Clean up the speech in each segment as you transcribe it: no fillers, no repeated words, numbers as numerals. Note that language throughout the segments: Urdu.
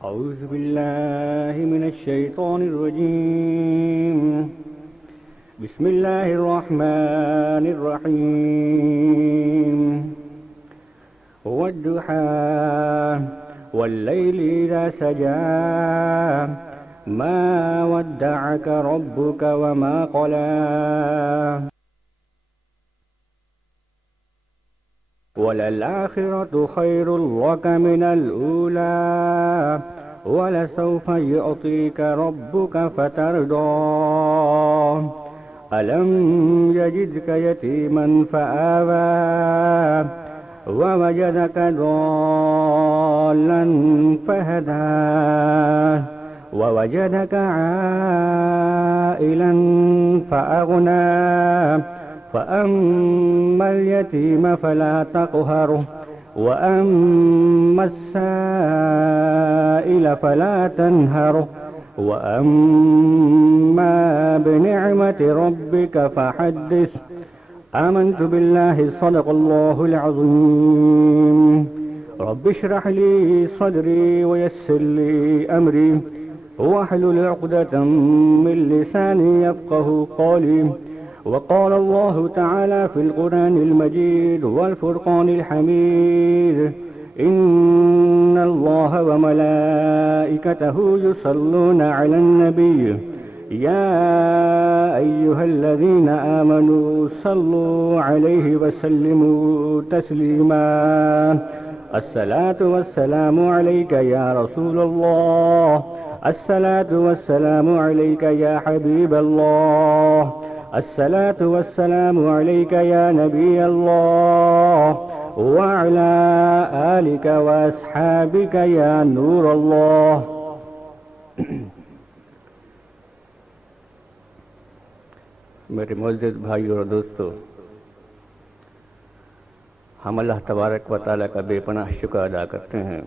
أعوذ بالله من الشيطان الرجيم. بسم الله الرحمن الرحيم. والضحى والليل إذا سجى ما ودعك ربك وما قلى وللآخرة خير لك من الأولى ولسوف يعطيك ربك فترضى ألم يجدك يتيما فآوى ووجدك ضالا فهدى ووجدك عائلا فأغنى فأما اليتيم فلا تقهر وأما السائل فلا تنهر وأما بنعمة ربك فحدث. آمنت بالله صدق الله العظيم. رب اشرح لي صدري ويسر لي أمري واحلل عقدة من لساني يفقه قولي. وقال الله تعالى في القرآن المجيد والفرقان الحميد إن الله وملائكته يصلون على النبي يا أيها الذين آمنوا صلوا عليه وسلموا تسليما. الصلاة والسلام عليك يا رسول الله. الصلاة والسلام عليك يا حبيب الله. الصلاة والسلام عليك يا نبي الله وعلى آلك وأصحابك يا نور الله. میرے معزز بھائیو اور دوستو، ہم اللہ تبارک و تعالیٰ کا بے پناہ شکر ادا کرتے ہیں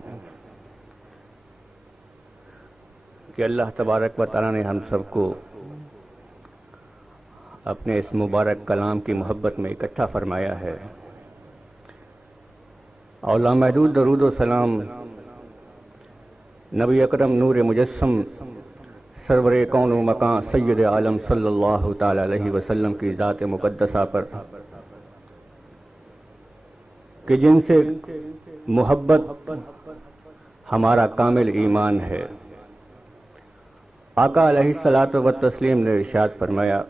کہ اللہ تبارک و تعالیٰ نے ہم سب کو اپنے اس مبارک کلام کی محبت میں اکٹھا فرمایا ہے، اور لامحدود درود و سلام نبی اکرم نور مجسم سرور کون و مکان سید عالم صلی اللہ تعالی علیہ وسلم کی ذات مقدسہ پر کہ جن سے محبت ہمارا کامل ایمان ہے۔ آقا علیہ الصلاۃ والتسلیم نے ارشاد فرمایا،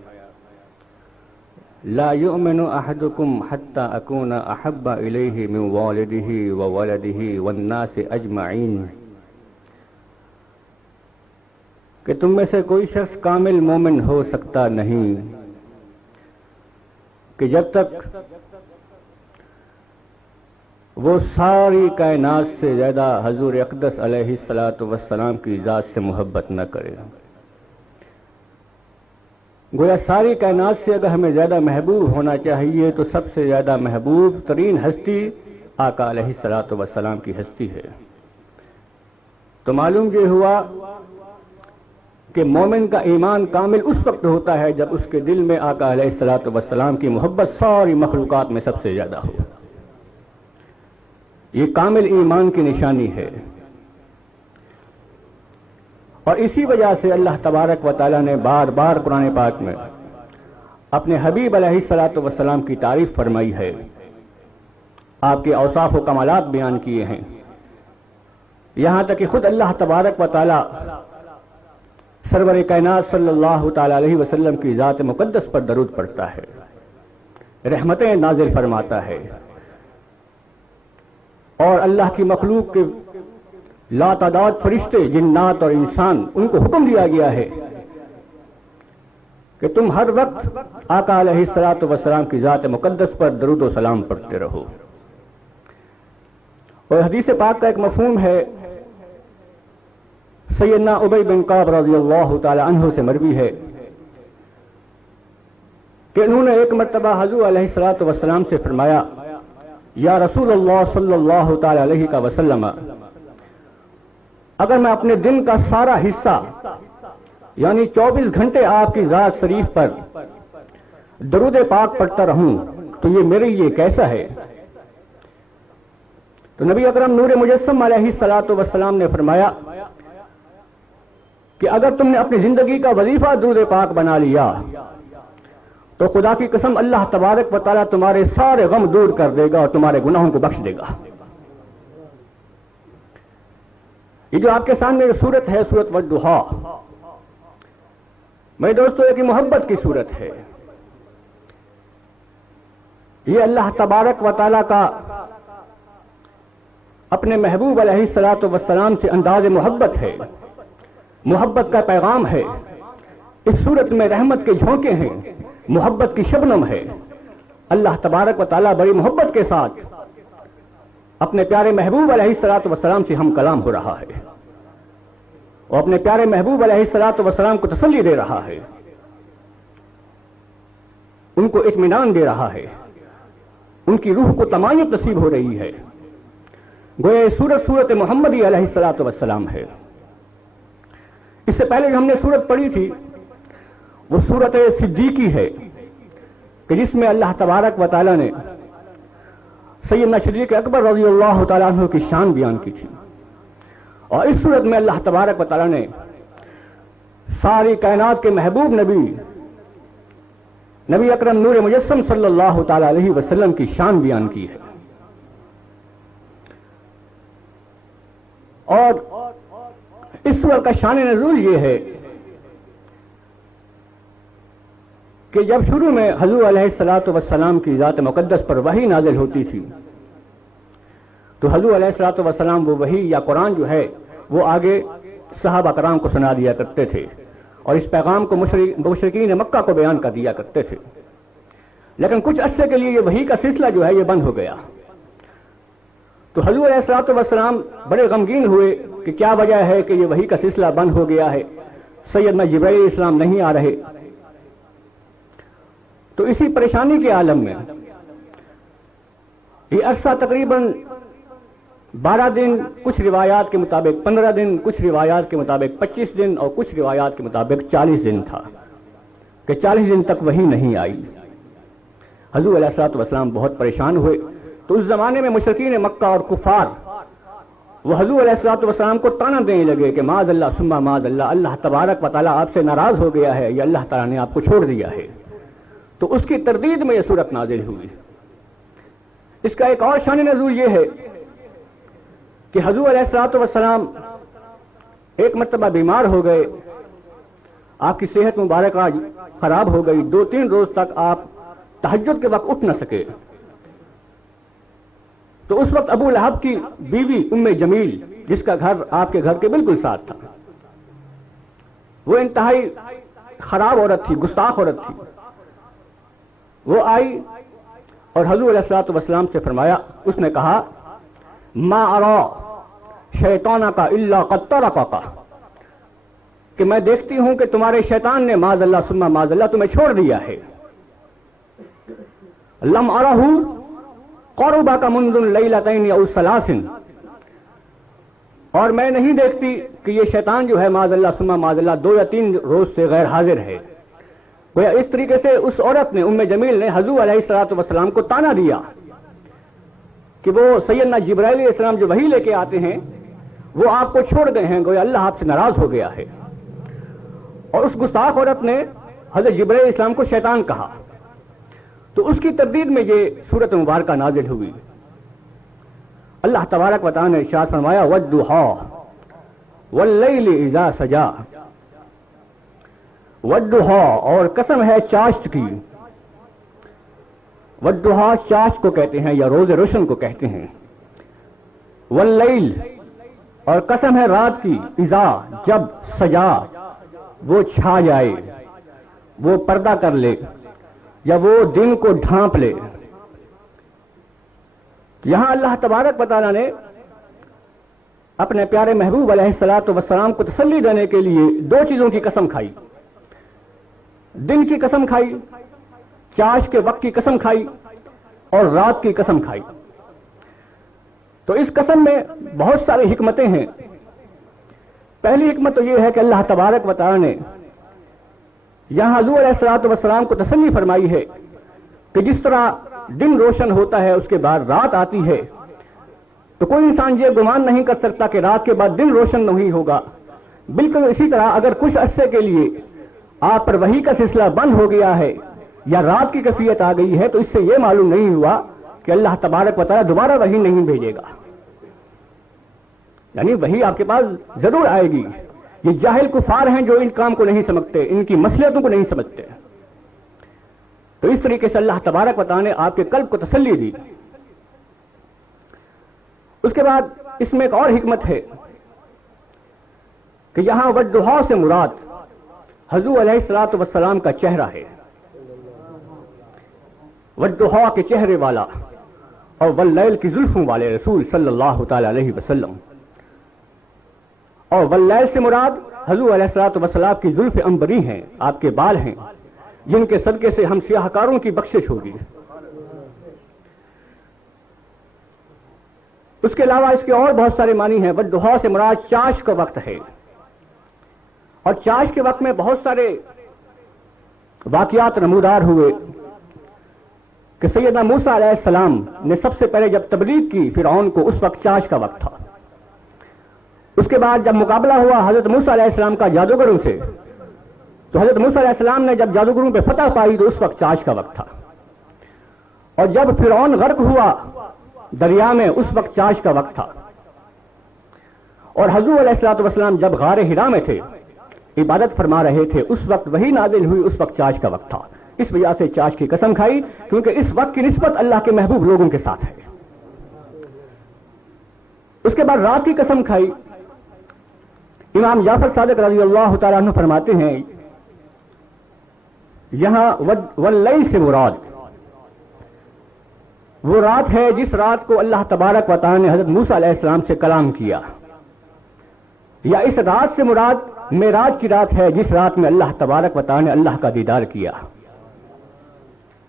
لا يؤمن احدكم حتى اكون احب اليه من والده وولده والناس اجمعين، کہ تم میں سے کوئی شخص کامل مومن ہو سکتا نہیں کہ جب تک وہ ساری کائنات سے زیادہ حضور اقدس علیہ الصلاۃ والسلام کی ذات سے محبت نہ کرے۔ گویا ساری کائنات سے اگر ہمیں زیادہ محبوب ہونا چاہیے تو سب سے زیادہ محبوب ترین ہستی آقا علیہ الصلاۃ والسلام کی ہستی ہے۔ تو معلوم یہ ہوا کہ مومن کا ایمان کامل اس وقت ہوتا ہے جب اس کے دل میں آقا علیہ الصلاۃ والسلام کی محبت ساری مخلوقات میں سب سے زیادہ ہو۔ یہ کامل ایمان کی نشانی ہے، اور اسی وجہ سے اللہ تبارک و تعالیٰ نے بار بار قرآن پاک میں اپنے حبیب علیہ الصلاۃ والسلام کی تعریف فرمائی ہے، آپ کے اوصاف و کمالات بیان کیے ہیں، یہاں تک کہ خود اللہ تبارک و تعالیٰ سرور کائنات صلی اللہ تعالی علیہ وسلم کی ذات مقدس پر درود پڑھتا ہے، رحمتیں نازل فرماتا ہے، اور اللہ کی مخلوق کے لا تعداد فرشتے جنات اور انسان ان کو حکم دیا گیا ہے کہ تم ہر وقت آقا علیہ الصلاۃ والسلام کی ذات مقدس پر درود و سلام پڑھتے رہو۔ اور حدیث پاک کا ایک مفہوم ہے، سیدنا ابی بن کعب رضی اللہ تعالی عنہ سے مروی ہے کہ انہوں نے ایک مرتبہ حضور علیہ الصلاۃ والسلام سے فرمایا، یا رسول اللہ صلی اللہ تعالی علیہ وسلم، اگر میں اپنے دن کا سارا حصہ یعنی 24 گھنٹے آپ کی ذات شریف پر درود پاک پڑھتا رہوں تو یہ میرے لیے کیسا ہے؟ تو نبی اکرم نور مجسم علیہ الصلاۃ والسلام نے فرمایا کہ اگر تم نے اپنی زندگی کا وظیفہ درود پاک بنا لیا تو خدا کی قسم اللہ تبارک و تعالیٰ تمہارے سارے غم دور کر دے گا اور تمہارے گناہوں کو بخش دے گا۔ یہ جو آپ کے سامنے صورت ہے، سورت والضحیٰ، میرے دوستو ایک محبت کی صورت ہے۔ یہ اللہ تبارک و تعالیٰ کا اپنے محبوب علیہ الصلوۃ والسلام سے انداز محبت ہے، محبت کا پیغام ہے۔ اس صورت میں رحمت کے جھونکے ہیں، محبت کی شبنم ہے۔ اللہ تبارک و تعالیٰ بڑی محبت کے ساتھ اپنے پیارے محبوب علیہ الصلوۃ والسلام سے ہم کلام ہو رہا ہے اور اپنے پیارے محبوب علیہ الصلوۃ والسلام کو تسلی دے رہا ہے، ان کو اطمینان دے رہا ہے، ان کی روح کو تمانیت نصیب ہو رہی ہے۔ گویا یہ سورت محمدی علیہ الصلوۃ والسلام ہے۔ اس سے پہلے جو ہم نے سورت پڑھی تھی وہ سورت صدیقی ہے کہ جس میں اللہ تبارک و تعالیٰ نے سیدنا صدیق اکبر رضی اللہ تعالیٰ عنہ کی شان بیان کی تھی، اور اس صورت میں اللہ تبارک و تعالیٰ نے ساری کائنات کے محبوب نبی اکرم نور مجسم صلی اللہ تعالیٰ علیہ وسلم کی شان بیان کی ہے۔ اور اس سورت کا شان نزول یہ ہے کہ جب شروع میں حضور علیہ الصلوۃ والسلام کی ذات مقدس پر وحی نازل ہوتی تھی تو حضور علیہ الصلوۃ والسلام وہ وحی یا قرآن جو ہے وہ آگے صحابہ کرام کو سنا دیا کرتے تھے اور اس پیغام کو مشرکین مکہ کو بیان کر دیا کرتے تھے۔ لیکن کچھ عرصے کے لیے یہ وحی کا سلسلہ جو ہے یہ بند ہو گیا تو حضور علیہ الصلوۃ والسلام بڑے غمگین ہوئے کہ کیا وجہ ہے کہ یہ وحی کا سلسلہ بند ہو گیا ہے، سیدنا جبرائیل علیہ السلام نہیں آ رہے۔ تو اسی پریشانی کے عالم میں یہ عرصہ تقریباً 12 دن، کچھ روایات کے مطابق 15 دن، کچھ روایات کے مطابق 25 دن اور کچھ روایات کے مطابق 40 دن تھا کہ 40 دن تک وحی نہیں آئی۔ حضور علیہ الصلوۃ والسلام بہت پریشان ہوئے تو اس زمانے میں مشرکین مکہ اور کفار وہ حضور علیہ الصلوۃ والسلام کو طعنہ دینے لگے کہ معاذ اللہ ثم معاذ اللہ، اللہ تبارک و تعالیٰ آپ سے ناراض ہو گیا ہے یا اللہ تعالیٰ نے آپ کو چھوڑ دیا ہے۔ تو اس کی تردید میں یہ صورت نازل ہوئی۔ اس کا ایک اور شان نزول یہ ہے کہ حضور علیہ الصلوۃ والسلام ایک مرتبہ بیمار ہو گئے، آپ کی صحت مبارکہ خراب ہو گئی، 2-3 روز تک آپ تہجد کے وقت اٹھ نہ سکے۔ تو اس وقت ابو لہب کی بیوی ام جمیل، جس کا گھر آپ کے گھر کے بالکل ساتھ تھا، وہ انتہائی خراب عورت تھی، گستاخ عورت تھی، وہ آئی اور حضور علیہ الصلوۃ والسلام سے فرمایا، اس نے کہا ما ارا شیطانہ کا الا قد ترکک، کہ میں دیکھتی ہوں کہ تمہارے شیطان نے معاذ اللہ ثم معاذ اللہ تمہیں چھوڑ دیا ہے۔ لم ارہ قربک منذ لیلتین او ثلاث، اور میں نہیں دیکھتی کہ یہ شیطان جو ہے معاذ اللہ ثم معاذ اللہ 2 یا 3 روز سے غیر حاضر ہے۔ گویا اس طریقے سے اس عورت نے، ام جمیل نے حضور علیہ الصلوۃ والسلام کو طعنہ دیا کہ وہ سیدنا جبرائیل علیہ السلام جو وحی لے کے آتے ہیں وہ آپ کو چھوڑ گئے ہیں، گویا اللہ آپ سے ناراض ہو گیا ہے۔ اور اس گستاخ عورت نے حضرت جبرائیل علیہ السلام کو شیطان کہا، تو اس کی تردید میں یہ سورت مبارکہ نازل ہوئی۔ اللہ تبارک و تعالیٰ نے ارشاد فرمایا والضحیٰ واللیل اذا سجا، والضحیٰ اور قسم ہے چاشت کی، والضحیٰ چاشت کو کہتے ہیں یا روز روشن کو کہتے ہیں، واللیل اور قسم ہے رات کی، اذا جب سجا وہ چھا جائے، وہ پردہ کر لے یا وہ دن کو ڈھانپ لے۔ یہاں اللہ تبارک و تعالیٰ نے اپنے پیارے محبوب علیہ الصلوۃ والسلام کو تسلی دینے کے لیے 2 چیزوں کی قسم کھائی، دن کی قسم کھائی، چاش کے وقت کی قسم کھائی اور رات کی قسم کھائی۔ تو اس قسم میں بہت ساری حکمتیں ہیں۔ پہلی حکمت تو یہ ہے کہ اللہ تبارک و تعالیٰ نے یہاں حضور علیہ الصلوۃ والسلام کو تسلی فرمائی ہے کہ جس طرح دن روشن ہوتا ہے اس کے بعد رات آتی ہے، تو کوئی انسان یہ گمان نہیں کر سکتا کہ رات کے بعد دن روشن نہیں ہوگا، بالکل اسی طرح اگر کچھ عرصے کے لیے آپ پر وحی کا سلسلہ بند ہو گیا ہے یا رات کی کیفیت آ گئی ہے تو اس سے یہ معلوم نہیں ہوا کہ اللہ تبارک و تعالیٰ دوبارہ وحی نہیں بھیجے گا، یعنی وحی آپ کے پاس ضرور آئے گی۔ یہ جاہل کفار ہیں جو ان کام کو نہیں سمجھتے، ان کی مصلحتوں کو نہیں سمجھتے، تو اس طریقے سے اللہ تبارک و تعالیٰ نے آپ کے قلب کو تسلی دی۔ اس کے بعد اس میں ایک اور حکمت ہے کہ یہاں والضحیٰ سے مراد حضور علیہ الصلوۃ والسلام کا چہرہ ہے، والضحیٰ کے چہرے والا اور واللیل کی زلفوں والے رسول صلی اللہ تعالی علیہ وسلم، اور واللیل سے مراد حضور علیہ الصلوۃ والسلام کی زلف عنبری ہیں، آپ کے بال ہیں جن کے صدقے سے ہم سیاہ کاروں کی بخشش ہوگی۔ اس کے علاوہ اس کے اور بہت سارے معنی ہیں۔ والضحیٰ سے مراد چاش کا وقت ہے، اور چاش کے وقت میں بہت سارے واقعات نمودار ہوئے کہ سیدنا موسیٰ علیہ السلام نے سب سے پہلے جب تبلیغ کی فرعون کو، اس وقت چاش کا وقت تھا۔ اس کے بعد جب مقابلہ ہوا حضرت موسیٰ علیہ السلام کا جادوگروں سے، تو حضرت موسیٰ علیہ السلام نے جب جادوگروں پہ فتح پائی تو اس وقت چاش کا وقت تھا، اور جب فرعون غرق ہوا دریا میں اس وقت چاش کا وقت تھا، اور حضور علیہ الصلوۃ والسلام جب غار حرا میں تھے عبادت فرما رہے تھے اس وقت وحی نازل ہوئی، اس وقت چاش کا وقت تھا۔ اس وجہ سے چاش کی قسم کھائی کیونکہ اس وقت کی نسبت اللہ کے محبوب لوگوں کے ساتھ ہے۔ اس کے بعد رات کی قسم کھائی۔ امام جعفر صادق رضی اللہ تعالیٰ عنہ فرماتے ہیں یہاں واللیل سے مراد وہ رات ہے جس رات کو اللہ تبارک و تعالیٰ نے حضرت موسیٰ علیہ السلام سے کلام کیا، یا اس رات سے مراد معراج کی رات ہے جس رات میں اللہ تبارک و تعالیٰ نے اللہ کا دیدار کیا،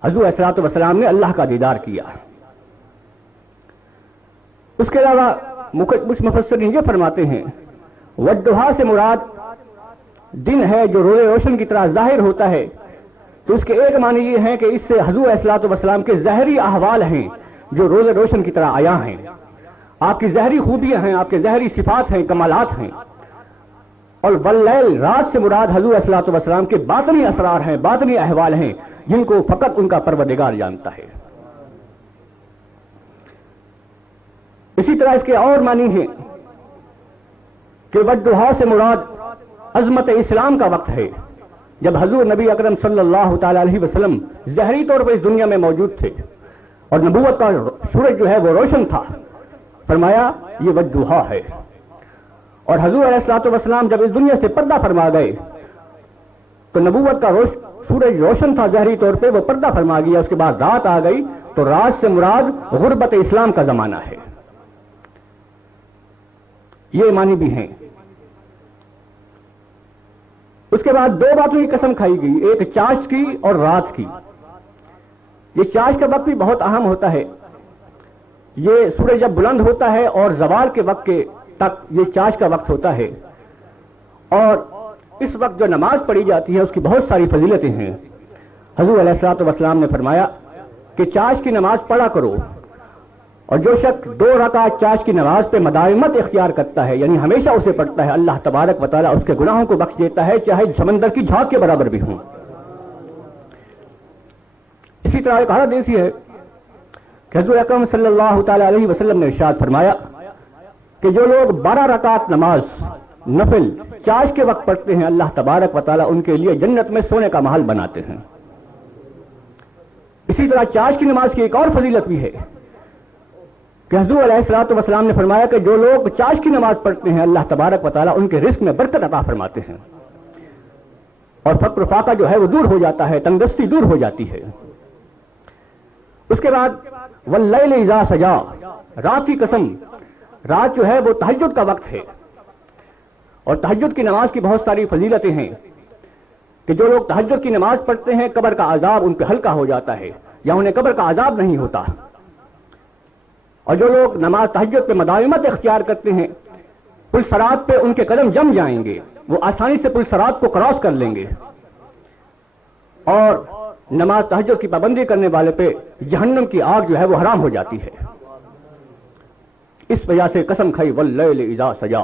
حضور علیہ الصلوۃ والسلام نے اللہ کا دیدار کیا۔ اس کے علاوہ کچھ مفسرین یہ فرماتے ہیں والضحیٰ سے مراد دن ہے جو روز روشن کی طرح ظاہر ہوتا ہے، تو اس کے ایک معنی یہ ہے کہ اس سے حضور علیہ الصلوۃ والسلام کے ظاہری احوال ہیں جو روز روشن کی طرح عیاں ہیں، آپ کی ظاہری خوبیاں ہیں، آپ کے ظاہری صفات ہیں، کمالات ہیں۔ اور واللیل رات سے مراد حضور علیہ الصلوۃ والسلام کے باطنی اسرار ہیں، باطنی احوال ہیں جن کو فقط ان کا پروردگار جانتا ہے۔ اسی طرح اس کے اور معنی ہیں کہ والضحیٰ سے مراد عظمت اسلام کا وقت ہے، جب حضور نبی اکرم صلی اللہ تعالی علیہ وسلم ظاہری طور پر اس دنیا میں موجود تھے اور نبوت کا سورج جو ہے وہ روشن تھا، فرمایا یہ والضحیٰ ہے۔ اور حضور علیہ الصلوۃ والسلام جب اس دنیا سے پردہ فرما گئے تو نبوت کا سورج روشن تھا ظاہری طور پہ، وہ پردہ فرما گیا، اس کے بعد رات آ گئی، تو رات سے مراد غربت اسلام کا زمانہ ہے۔ یہ معنی بھی ہیں۔ اس کے بعد دو باتوں کی قسم کھائی گئی، ایک چاش کی اور رات کی۔ یہ چاش کا وقت بھی بہت اہم ہوتا ہے، یہ سورج جب بلند ہوتا ہے اور زوال کے وقت کے تک یہ چاش کا وقت ہوتا ہے، اور اس وقت جو نماز پڑھی جاتی ہے اس کی بہت ساری فضیلتیں ہیں۔ حضور علیہ الصلوۃ والسلام نے فرمایا کہ چاش کی نماز پڑھا کرو، اور جو شخص 2 رکعت چاش کی نماز پہ مداومت اختیار کرتا ہے، یعنی ہمیشہ اسے پڑھتا ہے، اللہ تبارک و تعالیٰ اس کے گناہوں کو بخش دیتا ہے چاہے سمندر کی جھاگ کے برابر بھی ہوں۔ اسی طرح ایک حدیث ہے کہ حضور اکرم صلی اللہ تعالی علیہ وسلم نے ارشاد فرمایا کہ جو لوگ 12 رکعت نماز نفل چاش کے وقت پڑھتے ہیں، اللہ تبارک و تعالیٰ ان کے لیے جنت میں سونے کا محل بناتے ہیں۔ اسی طرح چاش کی نماز کی ایک اور فضیلت بھی ہے کہ حضور علیہ الصلوۃ والسلام نے فرمایا کہ جو لوگ چاش کی نماز پڑھتے ہیں، اللہ تبارک و تعالیٰ ان کے رزق میں برکت عطا فرماتے ہیں، اور فقر و فاقہ جو ہے وہ دور ہو جاتا ہے، تنگدستی دور ہو جاتی ہے۔ اس کے بعد واللیل اذا سجا، رات کی قسم، رات جو ہے وہ تہجد کا وقت ہے، اور تہجد کی نماز کی بہت ساری فضیلتیں ہیں کہ جو لوگ تہجد کی نماز پڑھتے ہیں قبر کا عذاب ان پہ ہلکا ہو جاتا ہے، یا انہیں قبر کا عذاب نہیں ہوتا، اور جو لوگ نماز تہجد پہ مداومت اختیار کرتے ہیں پل صراط پہ ان کے قدم جم جائیں گے، وہ آسانی سے پل صراط کو کراس کر لیں گے، اور نماز تہجد کی پابندی کرنے والے پہ جہنم کی آگ جو ہے وہ حرام ہو جاتی ہے۔ اس وجہ سے قسم کھائی واللیل اذا سجا۔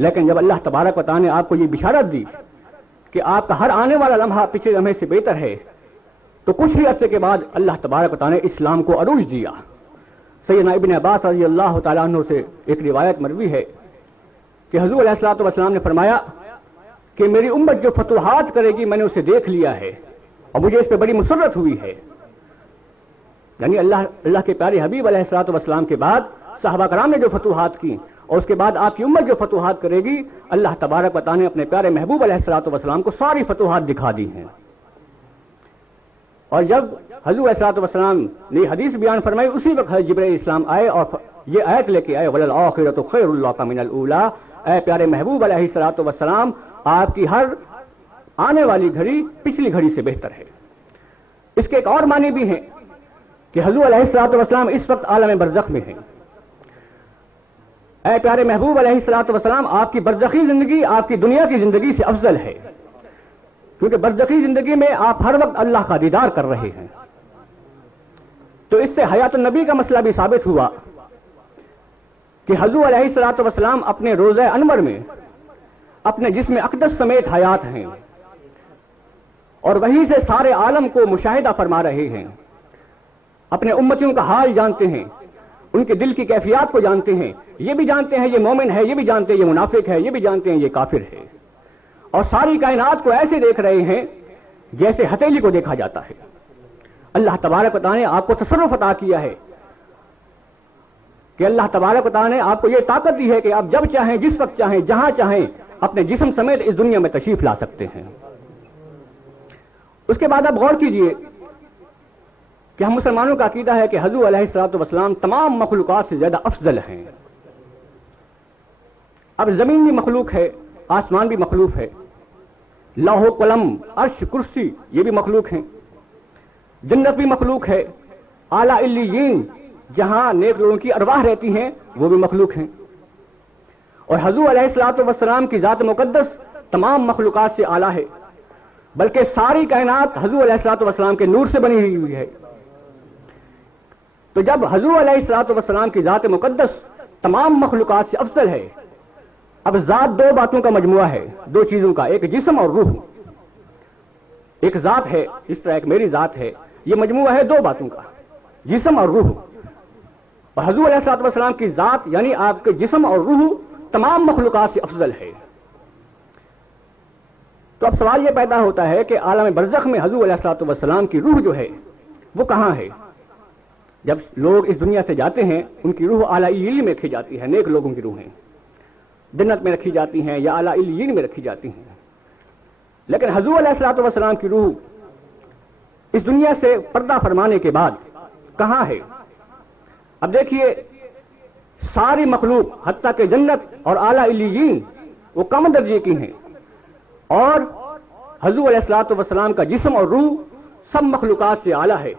لیکن جب اللہ تبارک و تعالی نے آپ کو یہ بشارت دی کہ آپ کا ہر آنے والا لمحہ پچھلے لمحے سے بہتر ہے، تو کچھ ہی عرصے کے بعد اللہ تبارک و تعالی نے اسلام کو عروج دیا۔ سیدنا ابن عباس رضی اللہ تعالیٰ عنہ سے ایک روایت مروی ہے کہ حضور علیہ الصلوۃ والسلام نے فرمایا کہ میری امت جو فتوحات کرے گی میں نے اسے دیکھ لیا ہے اور مجھے اس پہ بڑی مسرت ہوئی ہے۔ یعنی اللہ کے پیارے حبیب علیہ الصلوۃ والسلام کے بعد صحابہ کرام نے جو فتوحات کی اور اس کے بعد آپ کی امت جو فتوحات کرے گی، اللہ تبارک و تعالی نے اپنے پیارے محبوب علیہ الصلوۃ والسلام کو ساری فتوحات دکھا دی ہیں۔ اور جب حضور علیہ الصلوۃ والسلام نے حدیث بیان فرمائی، اسی وقت حضرت جبرائیل اسلام آئے اور یہ آیت لے کے آئے وَلَلْآخِرَةُ خَيْرٌ لَكَ مِنَ الْأُولَىٰ، اے پیارے محبوب علیہ الصلوۃ والسلام آپ کی ہر آنے والی گھڑی پچھلی گھڑی سے بہتر ہے۔ اس کے ایک اور معنی بھی ہیں کہ حضور علیہ الصلوۃ والسلام اس وقت عالم برزخ میں ہیں۔ اے پیارے محبوب علیہ الصلوۃ والسلام آپ کی برزخی زندگی آپ کی دنیا کی زندگی سے افضل ہے، کیونکہ برزخی زندگی میں آپ ہر وقت اللہ کا دیدار کر رہے ہیں۔ تو اس سے حیات النبی کا مسئلہ بھی ثابت ہوا کہ حضور علیہ الصلوۃ والسلام اپنے روضہ انور میں اپنے جسم اقدس سمیت حیات ہیں اور وہیں سے سارے عالم کو مشاہدہ فرما رہے ہیں، اپنے امتیوں کا حال جانتے ہیں، ان کے دل کی کیفیات کو جانتے ہیں، یہ بھی جانتے ہیں یہ مومن ہے، یہ بھی جانتے ہیں یہ منافق ہے، یہ بھی جانتے ہیں یہ کافر ہے، اور ساری کائنات کو ایسے دیکھ رہے ہیں جیسے ہتھیلی کو دیکھا جاتا ہے۔ اللہ تبارک و تعالی نے آپ کو تصرف عطا کیا ہے کہ اللہ تبارک و تعالی نے آپ کو یہ طاقت دی ہے کہ آپ جب چاہیں جس وقت چاہیں جہاں چاہیں اپنے جسم سمیت اس دنیا میں تشریف لا سکتے ہیں۔ اس کے بعد آپ غور کیجئے کہ ہم مسلمانوں کا عقیدہ ہے کہ حضور علیہ الصلوۃ والسلام تمام مخلوقات سے زیادہ افضل ہیں۔ اب زمین بھی مخلوق ہے، آسمان بھی مخلوق ہے، لوح و قلم، عرش، کرسی یہ بھی مخلوق ہیں، جنت بھی مخلوق ہے، اعلیٰ علیین جہاں نیک لوگوں کی ارواح رہتی ہیں وہ بھی مخلوق ہیں، اور حضور علیہ الصلوۃ والسلام کی ذات مقدس تمام مخلوقات سے اعلیٰ ہے، بلکہ ساری کائنات حضور علیہ الصلوۃ والسلام کے نور سے بنی ہوئی ہے۔ تو جب حضور علیہ الصلوۃ والسلام کی ذات مقدس تمام مخلوقات سے افضل ہے، اب ذات دو باتوں کا مجموعہ ہے، دو چیزوں کا، ایک جسم اور روح۔ ایک ذات ہے اس طرح ایک میری ذات ہے، یہ مجموعہ ہے دو باتوں کا، جسم اور روح۔ اور حضور علیہ الصلوۃ والسلام کی ذات یعنی آپ کے جسم اور روح تمام مخلوقات سے افضل ہے۔ تو اب سوال یہ پیدا ہوتا ہے کہ عالم برزخ میں حضور علیہ الصلوۃ والسلام کی روح جو ہے وہ کہاں ہے؟ جب لوگ اس دنیا سے جاتے ہیں ان کی روح اعلیٰ علیین میں رکھی جاتی ہے، نیک لوگوں کی روحیں جنت میں رکھی جاتی ہیں یا اعلیٰ علیین میں رکھی جاتی ہیں، لیکن حضور علیہ الصلوۃ والسلام کی روح اس دنیا سے پردہ فرمانے کے بعد کہاں ہے؟ اب دیکھیے ساری مخلوق حتیٰ کہ جنت اور اعلیٰ علیین وہ کم درجے کی ہیں، اور حضور علیہ الصلوۃ والسلام کا جسم اور روح سب مخلوقات سے اعلیٰ ہے۔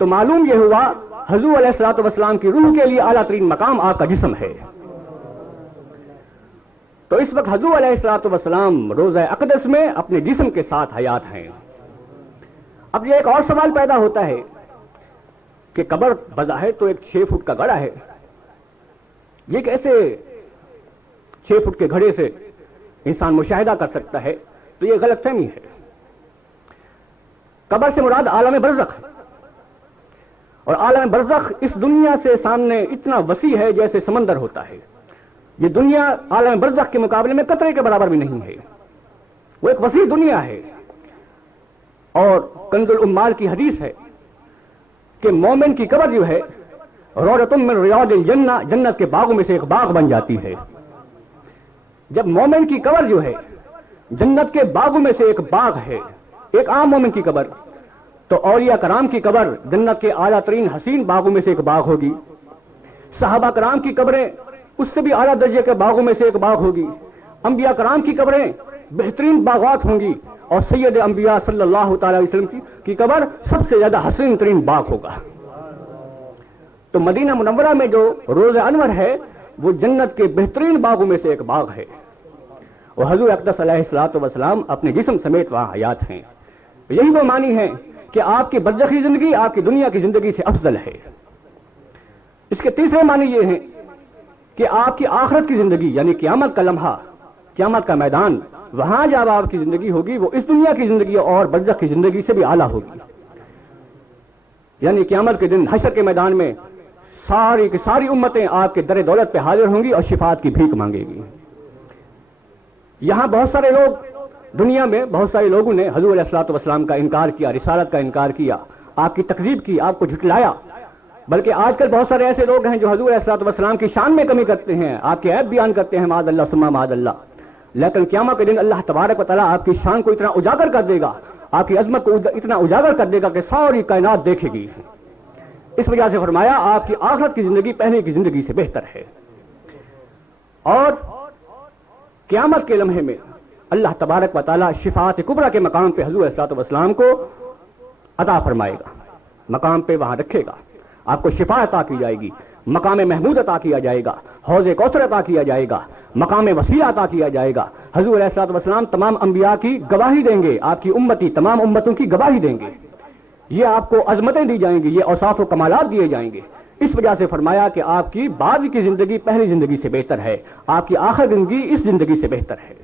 تو معلوم یہ ہوا حضور علیہ الصلوۃ والسلام کی روح کے لیے اعلیٰ ترین مقام آپ کا جسم ہے۔ تو اس وقت حضور علیہ الصلوۃ والسلام روضہ اقدس میں اپنے جسم کے ساتھ حیات ہیں۔ اب یہ ایک اور سوال پیدا ہوتا ہے کہ قبر بظاہر تو ایک 6 فٹ کا گڑھا ہے، یہ کیسے 6 فٹ کے گھڑے سے انسان مشاہدہ کر سکتا ہے؟ تو یہ غلط فہمی ہے۔ قبر سے مراد عالم برزخ ہے، اور عالم برزخ اس دنیا سے سامنے اتنا وسیع ہے جیسے سمندر ہوتا ہے۔ یہ دنیا عالم برزخ کے مقابلے میں قطرے کے برابر بھی نہیں ہے، وہ ایک وسیع دنیا ہے۔ اور کنز العمال کی حدیث ہے کہ مومن کی قبر جو ہے روضۃ من ریاض الجنہ، جنت کے باغوں میں سے ایک باغ بن جاتی ہے۔ جب مومن کی قبر جو ہے جنت کے باغوں میں سے ایک باغ ہے، ایک عام مومن کی قبر، تو اولیاء کرام کی قبر جنت کے اعلیٰ ترین حسین باغوں میں سے ایک باغ ہوگی، صحابہ کرام کی قبریں اس سے بھی اعلیٰ درجے کے باغوں میں سے ایک باغ ہوگی، انبیاء کرام کی قبریں بہترین باغات ہوں گی، اور سید انبیاء صلی اللہ تعالی علیہ وسلم کی قبر سب سے زیادہ حسین ترین باغ ہوگا۔ تو مدینہ منورہ میں جو روضہ انور ہے وہ جنت کے بہترین باغوں میں سے ایک باغ ہے، اور حضور اقدس علیہ الصلوۃ والسلام اپنے جسم سمیت وہاں حیات ہیں۔ یہی وہ معنی ہے کہ آپ کی برزخی زندگی آپ کی دنیا کی زندگی سے افضل ہے۔ اس کے تیسرے معنی یہ ہیں کہ آپ کی آخرت کی زندگی یعنی قیامت کا لمحہ قیامت کا میدان، وہاں جب آپ کی زندگی ہوگی وہ اس دنیا کی زندگی اور برزخ کی زندگی سے بھی اعلیٰ ہوگی. یعنی قیامت کے دن حشر کے میدان میں ساری کی ساری امتیں آپ کے در دولت پہ حاضر ہوں گی اور شفاعت کی بھیک مانگے گی. یہاں بہت سارے لوگ، دنیا میں بہت سارے لوگوں نے حضور علیہ الصلوۃ والسلام کا انکار کیا، رسالت کا انکار کیا، آپ کی تکذیب کی، آپ کو جھٹلایا. بلکہ آج کل بہت سارے ایسے لوگ ہیں جو حضور علیہ الصلوۃ والسلام کی شان میں کمی کرتے ہیں، آپ کے عیب بیان کرتے ہیں، معاذ اللہ ثم معاذ اللہ. لیکن قیامت کے دن اللہ تبارک و تعالیٰ آپ کی شان کو اتنا اجاگر کر دے گا، آپ کی عظمت کو اتنا اجاگر کر دے گا کہ ساری کائنات دیکھے گی. اس وجہ سے فرمایا آپ کی آخرت کی زندگی پہلے کی زندگی سے بہتر ہے. اور قیامت کے لمحے میں اللہ تبارک و تعالیٰ شفاعت کبریٰ کے مقام پہ حضور علیہ الصلوۃ والسلام کو عطا فرمائے گا، مقام پہ وہاں رکھے گا، آپ کو شفاعت عطا کی جائے گی، مقام محمود عطا کیا جائے گا، حوض کوثر عطا کیا جائے گا، مقام وسیلہ عطا کیا جائے گا. حضور علیہ الصلوۃ والسلام تمام انبیاء کی گواہی دیں گے، آپ کی امتی تمام امتوں کی گواہی دیں گے. یہ آپ کو عظمتیں دی جائیں گی، یہ اوصاف و کمالات دیے جائیں گے. اس وجہ سے فرمایا کہ آپ کی بعد کی زندگی پہلی زندگی سے بہتر ہے، آپ کی آخر زندگی اس زندگی سے بہتر ہے.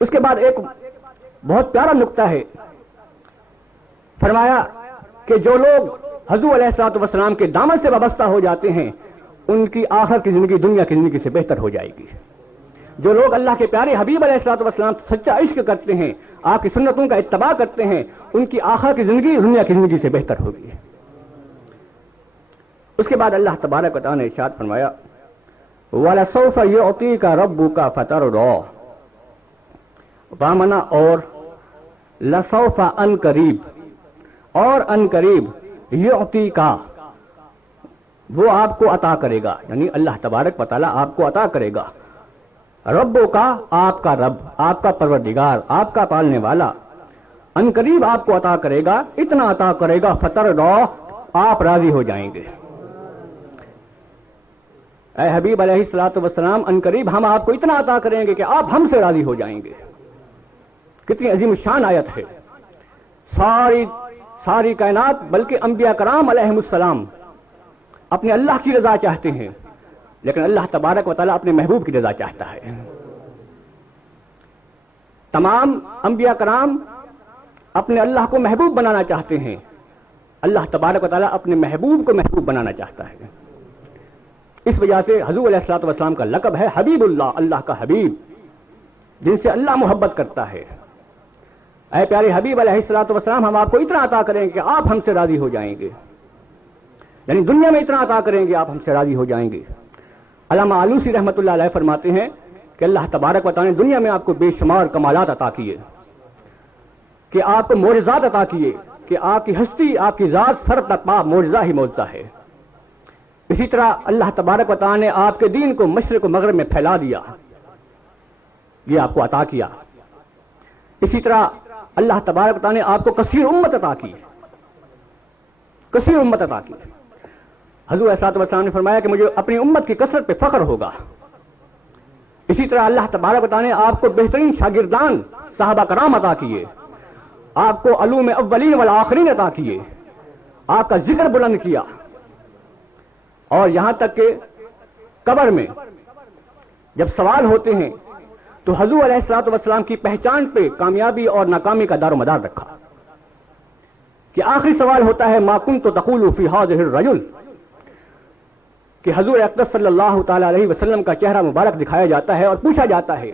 اس کے بعد ایک بہت پیارا نقطہ ہے، فرمایا کہ جو لوگ حضور علیہ الصلوۃ والسلام کے دامن سے وابستہ ہو جاتے ہیں ان کی آخر کی زندگی دنیا کی زندگی سے بہتر ہو جائے گی. جو لوگ اللہ کے پیارے حبیب علیہ الصلوۃ والسلام سچا عشق کرتے ہیں، آپ کی سنتوں کا اتباع کرتے ہیں، ان کی آخر کی زندگی دنیا کی زندگی سے بہتر ہوگی. اس کے بعد اللہ تبارک و تعالیٰ نے ارشاد فرمایا وَلَسَوْفَ يُعْطِيكَ رَبُّكَ فَتَرْضَىٰ، وامنا اور لسوف ان قریب، اور ان قریب یعطی کا وہ آپ کو عطا کرے گا، یعنی اللہ تبارک و تعالیٰ آپ کو عطا کرے گا. ربو کا آپ کا رب، آپ کا پروردگار، آپ کا پالنے والا ان قریب آپ کو عطا کرے گا، اتنا عطا کرے گا فترضیٰ آپ راضی ہو جائیں گے. اے حبیب علیہ الصلوۃ والسلام ان قریب ہم آپ کو اتنا عطا کریں گے کہ آپ ہم سے راضی ہو جائیں گے. کتنی عظیم شان آیت ہے. ساری کائنات بلکہ انبیاء کرام علیہم السلام اپنے اللہ کی رضا چاہتے ہیں، لیکن اللہ تبارک و تعالیٰ اپنے محبوب کی رضا چاہتا ہے. تمام انبیاء کرام اپنے اللہ کو محبوب بنانا چاہتے ہیں، اللہ تبارک و تعالیٰ اپنے محبوب کو محبوب بنانا چاہتا ہے. اس وجہ سے حضور علیہ الصلوۃ والسلام کا لقب ہے حبیب اللہ، اللہ کا حبیب، جن سے اللہ محبت کرتا ہے. اے پیارے حبیب علیہ الصلوۃ والسلام ہم آپ کو اتنا عطا کریں گے کہ آپ ہم سے راضی ہو جائیں گے، یعنی دنیا میں اتنا عطا کریں گے آپ ہم سے راضی ہو جائیں گے. علامہ آلوسی رحمۃ اللہ علیہ فرماتے ہیں کہ اللہ تبارک و تعالیٰ نے دنیا میں آپ کو بے شمار کمالات عطا کیے، کہ آپ کو معجزات عطا کیے، کہ آپ کی ہستی، آپ کی ذات سر تک پا معجزہ ہی معجزہ ہے. اسی طرح اللہ تبارک و تعالیٰ نے آپ کے دین کو مشرق و مغرب میں پھیلا دیا، یہ آپ کو عطا کیا. اسی طرح اللہ تبارک و تعالیٰ نے آپ کو کثیر امت عطا کی، کثیر امت عطا کی. حضور صلی اللہ علیہ وسلم نے فرمایا کہ مجھے اپنی امت کی کثرت پہ فخر ہوگا. اسی طرح اللہ تبارک و تعالیٰ نے آپ کو بہترین شاگردان صحابہ کرام عطا کیے، آپ کو علوم اولین والآخرین عطا کیے، آپ کا ذکر بلند کیا. اور یہاں تک کہ قبر میں جب سوال ہوتے ہیں تو حضور علیہ الصلوۃ والسلام کی پہچان پہ کامیابی اور ناکامی کا دار و مدار رکھا. کہ آخری سوال ہوتا ہے ما کنت تقول فی ھذہ الرجل، کہ حضور اقدس صلی اللہ تعالی علیہ وسلم کا چہرہ مبارک دکھایا جاتا ہے اور پوچھا جاتا ہے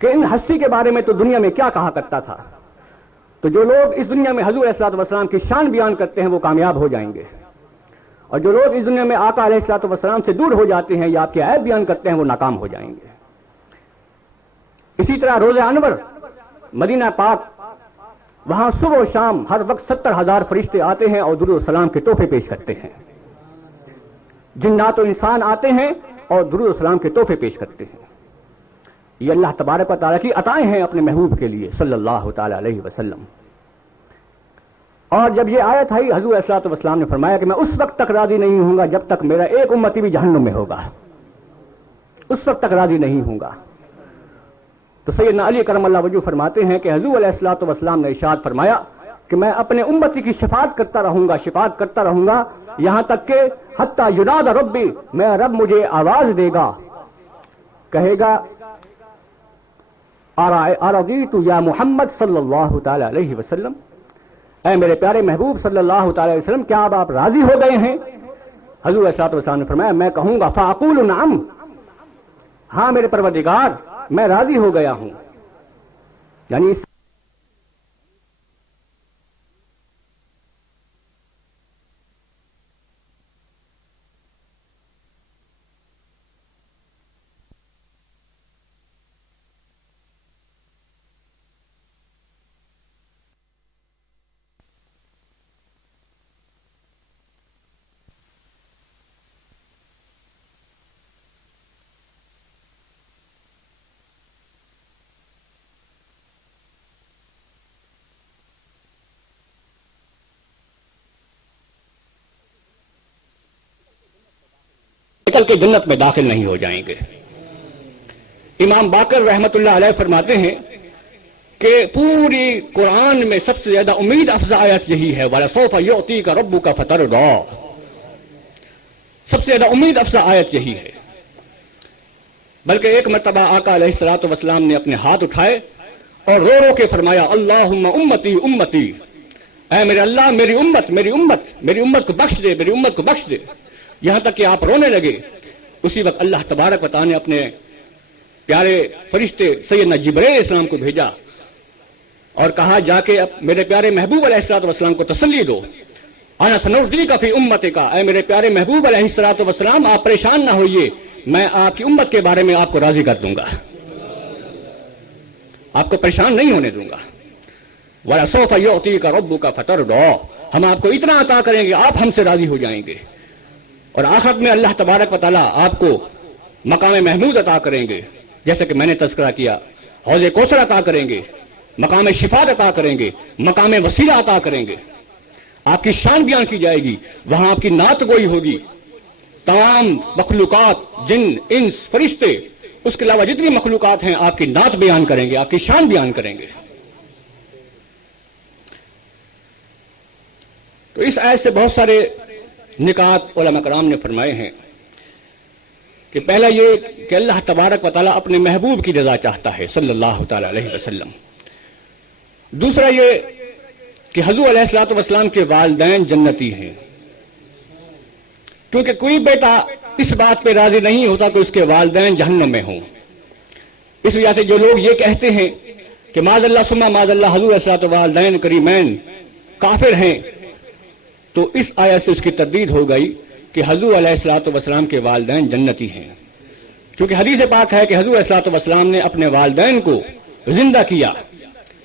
کہ ان ہستی کے بارے میں تو دنیا میں کیا کہا کرتا تھا. تو جو لوگ اس دنیا میں حضور علیہ الصلوۃ والسلام کی شان بیان کرتے ہیں وہ کامیاب ہو جائیں گے، اور جو لوگ اس دنیا میں آقا علیہ الصلوۃ والسلام سے دور ہو جاتے ہیں یا آپ کے عیب بیان کرتے ہیں وہ ناکام ہو جائیں گے. اسی طرح روز انور مدینہ پاک، وہاں صبح و شام ہر وقت 70,000 فرشتے آتے ہیں اور درود و سلام کے تحفے پیش کرتے ہیں. جنات و انسان آتے ہیں اور درود و سلام کے تحفے پیش کرتے ہیں. یہ اللہ تبارک و تعالیٰ کی عطائیں ہیں اپنے محبوب کے لیے صلی اللہ تعالی علیہ وسلم. اور جب یہ آیت آئی حضور علیہ الصلوۃ والسلام نے فرمایا کہ میں اس وقت تک راضی نہیں ہوں گا جب تک میرا ایک امتی بھی جہنم میں ہوگا، اس وقت تک راضی نہیں ہوں گا. تو سیدنا علی کرم اللہ وجہ فرماتے ہیں کہ حضور علیہ الصلوۃ والسلام نے ارشاد فرمایا کہ میں اپنے امتی کی شفاعت کرتا رہوں گا، شفاعت کرتا رہوں گا یہاں تک کہ حتی یناد ربی، میں رب مجھے آواز دے گا کہے گا ارضیت یا محمد صلی اللہ تعالی علیہ وسلم، اے میرے پیارے محبوب صلی اللہ تعالی علیہ وسلم، کیا اب آپ راضی ہو گئے ہیں؟ حضور علیہ الصلوۃ والسلام نے فرمایا میں کہوں گا فاقول نعم، ہاں میرے پروردگار میں راضی ہو گیا ہوں. یعنی نکل کے جنت میں داخل نہیں ہو جائیں گے. امام باقر رحمت اللہ علیہ فرماتے ہیں کہ پوری قرآن میں سب سے زیادہ امید افزا آیت یہی ہے وَلَسَوْفَ يُعْطِيكَ رَبُّكَ فَتَرْضَىٰ. سب سے زیادہ امید افزا آیت یہی ہے. بلکہ ایک مرتبہ آقا علیہ الصلوۃ والسلام نے اپنے ہاتھ اٹھائے اور رو رو کے فرمایا اللہم امتی امتی، اے میرے اللہ میری امت میری امت میری امت کو بخش دے، میری امت کو بخش دے. یہاں تک کہ آپ رونے لگے. اسی وقت اللہ تبارک و تعالی نے اپنے پیارے فرشتے سیدنا جبرائیل علیہ السلام کو بھیجا اور کہا جا کے میرے پیارے محبوب علیہ الصلوۃ والسلام کو تسلی دو، انا سنردیک فی امتک، اے میرے پیارے محبوب علیہ الصلوۃ والسلام آپ پریشان نہ ہوئیے، میں آپ کی امت کے بارے میں آپ کو راضی کر دوں گا، آپ کو پریشان نہیں ہونے دوں گا. وَلَسَوْفَ يُعْطِيكَ رَبُّكَ فَتَرْضَىٰ، ہم آپ کو اتنا عطا کریں گے آپ ہم سے راضی ہو جائیں گے. اور آخرت میں اللہ تبارک و تعالیٰ آپ کو مقام محمود عطا کریں گے، جیسے کہ میں نے تذکرہ کیا، حوض کوثر عطا کریں گے، مقام شفاعت عطا کریں گے، مقام وسیلہ عطا کریں گے. آپ کی شان بیان کی جائے گی، وہاں آپ کی نعت گوئی ہوگی. تمام مخلوقات جن انس فرشتے اس کے علاوہ جتنی مخلوقات ہیں آپ کی نعت بیان کریں گے، آپ کی شان بیان کریں گے. تو اس آیت سے بہت سارے نکات علماء کرام نے فرمائے ہیں کہ پہلا یہ کہ اللہ تبارک و تعالیٰ اپنے محبوب کی رضا چاہتا ہے صلی اللہ تعالی علیہ وسلم. دوسرا یہ کہ حضور علیہ الصلوۃ والسلام کے والدین جنتی ہیں، کیونکہ کوئی بیٹا اس بات پہ راضی نہیں ہوتا کہ اس کے والدین جہنم میں ہوں. اس وجہ سے جو لوگ یہ کہتے ہیں کہ معاذ اللہ ثم معاذ اللہ حضور علیہ الصلوۃ والدین کریمین کافر ہیں، تو اس آیت سے اس کی تردید ہو گئی کہ حضور علیہ الصلوۃ والسلام کے والدین جنتی ہیں. کیونکہ حدیث پاک ہے کہ حضور علیہ الصلوۃ والسلام نے اپنے والدین کو زندہ کیا،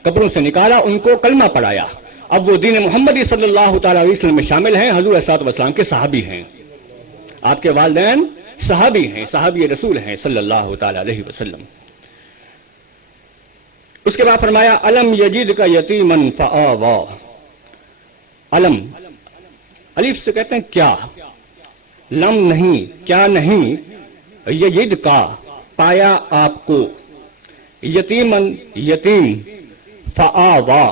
قبروں سے نکالا، ان کو کلمہ پڑھایا. اب وہ دین محمدی صلی اللہ تعالی علیہ وسلم میں شامل ہیں، حضور علیہ الصلوۃ والسلام کے صحابی ہیں. آپ کے والدین صحابی ہیں، صحابی رسول ہیں صلی اللہ تعالی علیہ وسلم. اس کے بعد فرمایا الم یجدک یتیما فآوی. الم الف سے کہتے ہیں کیا، لم نہیں، کیا نہیں، یجد کا پایا آپ کو، یتیمن یتیم، فآوا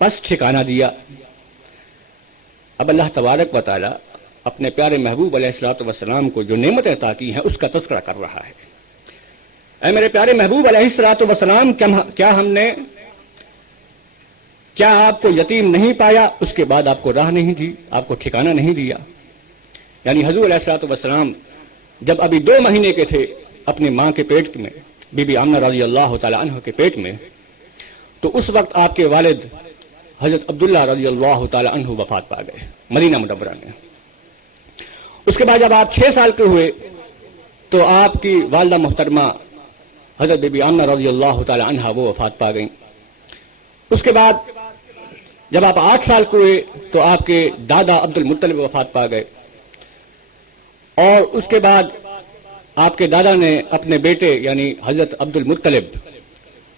پس ٹھکانہ دیا. اب اللہ تبارک و تعالی اپنے پیارے محبوب علیہ الصلوۃ والسلام کو جو نعمتیں عطا کی ہیں اس کا تذکرہ کر رہا ہے. اے میرے پیارے محبوب علیہ الصلوۃ والسلام، کیا آپ کو یتیم نہیں پایا، اس کے بعد آپ کو راہ نہیں دی، آپ کو ٹھکانہ نہیں دیا. یعنی حضور علیہ الصلوۃ والسلام جب ابھی 2 مہینے کے تھے اپنی ماں کے پیٹ میں، بی بی آمنہ رضی اللہ تعالی عنہ کے پیٹ میں، تو اس وقت آپ کے والد حضرت عبداللہ رضی اللہ تعالی عنہ وفات پا گئے مدینہ منورہ میں. اس کے بعد جب آپ 6 سال کے ہوئے تو آپ کی والدہ محترمہ حضرت بی بی آمنہ رضی اللہ تعالی عنہ وہ وفات پا گئیں. اس کے بعد جب آپ 8 سال کے ہوئے تو آپ کے دادا عبد المطلب وفات پا گئے، اور اس کے بعد آپ کے دادا نے اپنے بیٹے یعنی حضرت عبد المطلب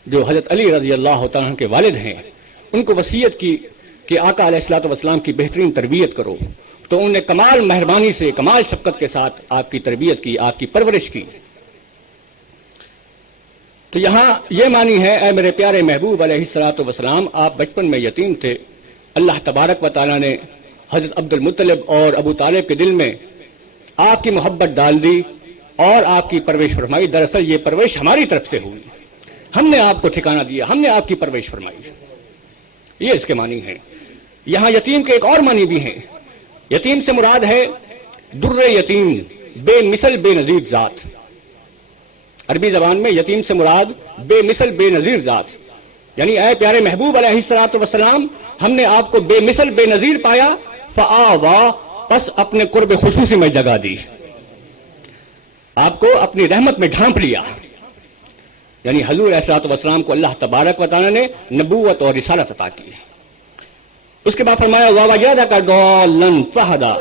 جو حضرت علی رضی اللہ تعالیٰ عنہ کے والد ہیں ان کو وصیت کی کہ آقا علیہ الصلوۃ والسلام کی بہترین تربیت کرو. تو انہوں نے کمال مہربانی سے، کمال شفقت کے ساتھ آپ کی تربیت کی، آپ کی پرورش کی. تو یہاں یہ معنی ہے اے میرے پیارے محبوب علیہ الصلوۃ والسلام آپ بچپن میں یتیم تھے، اللہ تبارک و تعالیٰ نے حضرت عبد المطلب اور ابو طالب کے دل میں آپ کی محبت ڈال دی، اور آپ کی پرورش فرمائی. دراصل یہ پرورش ہماری طرف سے ہوئی, ہم نے آپ کو ٹھکانہ دیا, ہم نے آپ کی پرورش فرمائی. یہ اس کے معنی ہیں. یہاں یتیم کے ایک اور معنی بھی ہیں. یتیم سے مراد ہے در یتیم, بے مثل بے نظیر ذات. عربی زبان میں یتیم سے مراد بے مثل بے نظیر ذات, یعنی اے پیارے محبوب علیہ الصلوۃ والسلام, ہم نے آپ کو بے مثل بے نظیر پایا, فآوا, پس اپنے قرب خصوصی میں جگہ دی, آپ کو اپنی رحمت میں ڈھانپ لیا. یعنی حضور علیہ الصلوۃ والسلام کو اللہ تبارک و تعالی نے نبوت اور رسالت عطا کی. اس کے بعد فرمایا ووجدک ضالا فہدی,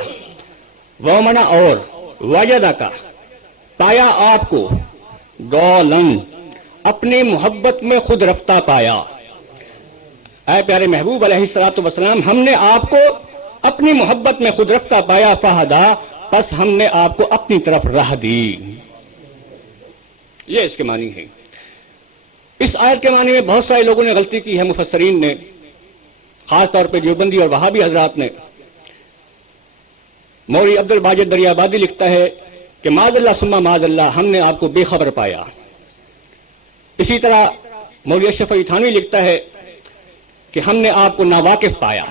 وہ منا اور, وجدک پایا آپ کو, ضالا اپنی محبت میں خود رفتہ پایا. اے پیارے محبوب علیہ الصلوۃ والسلام, ہم نے آپ کو اپنی محبت میں خود رفتہ پایا, فہدا, پس ہم نے آپ کو اپنی طرف راہ دی. یہ اس کے معنی ہے. اس آیت کے معنی میں بہت سارے لوگوں نے غلطی کی ہے, مفسرین نے, خاص طور پہ دیوبندی اور وہابی حضرات نے. مولوی عبد الباجد دریابادی لکھتا ہے کہ معاذ اللہ ثم معاذ اللہ, ہم نے آپ کو بے خبر پایا. اسی طرح مولوی اشرف علی تھانوی لکھتا ہے کہ ہم نے آپ کو ناواقف پایا.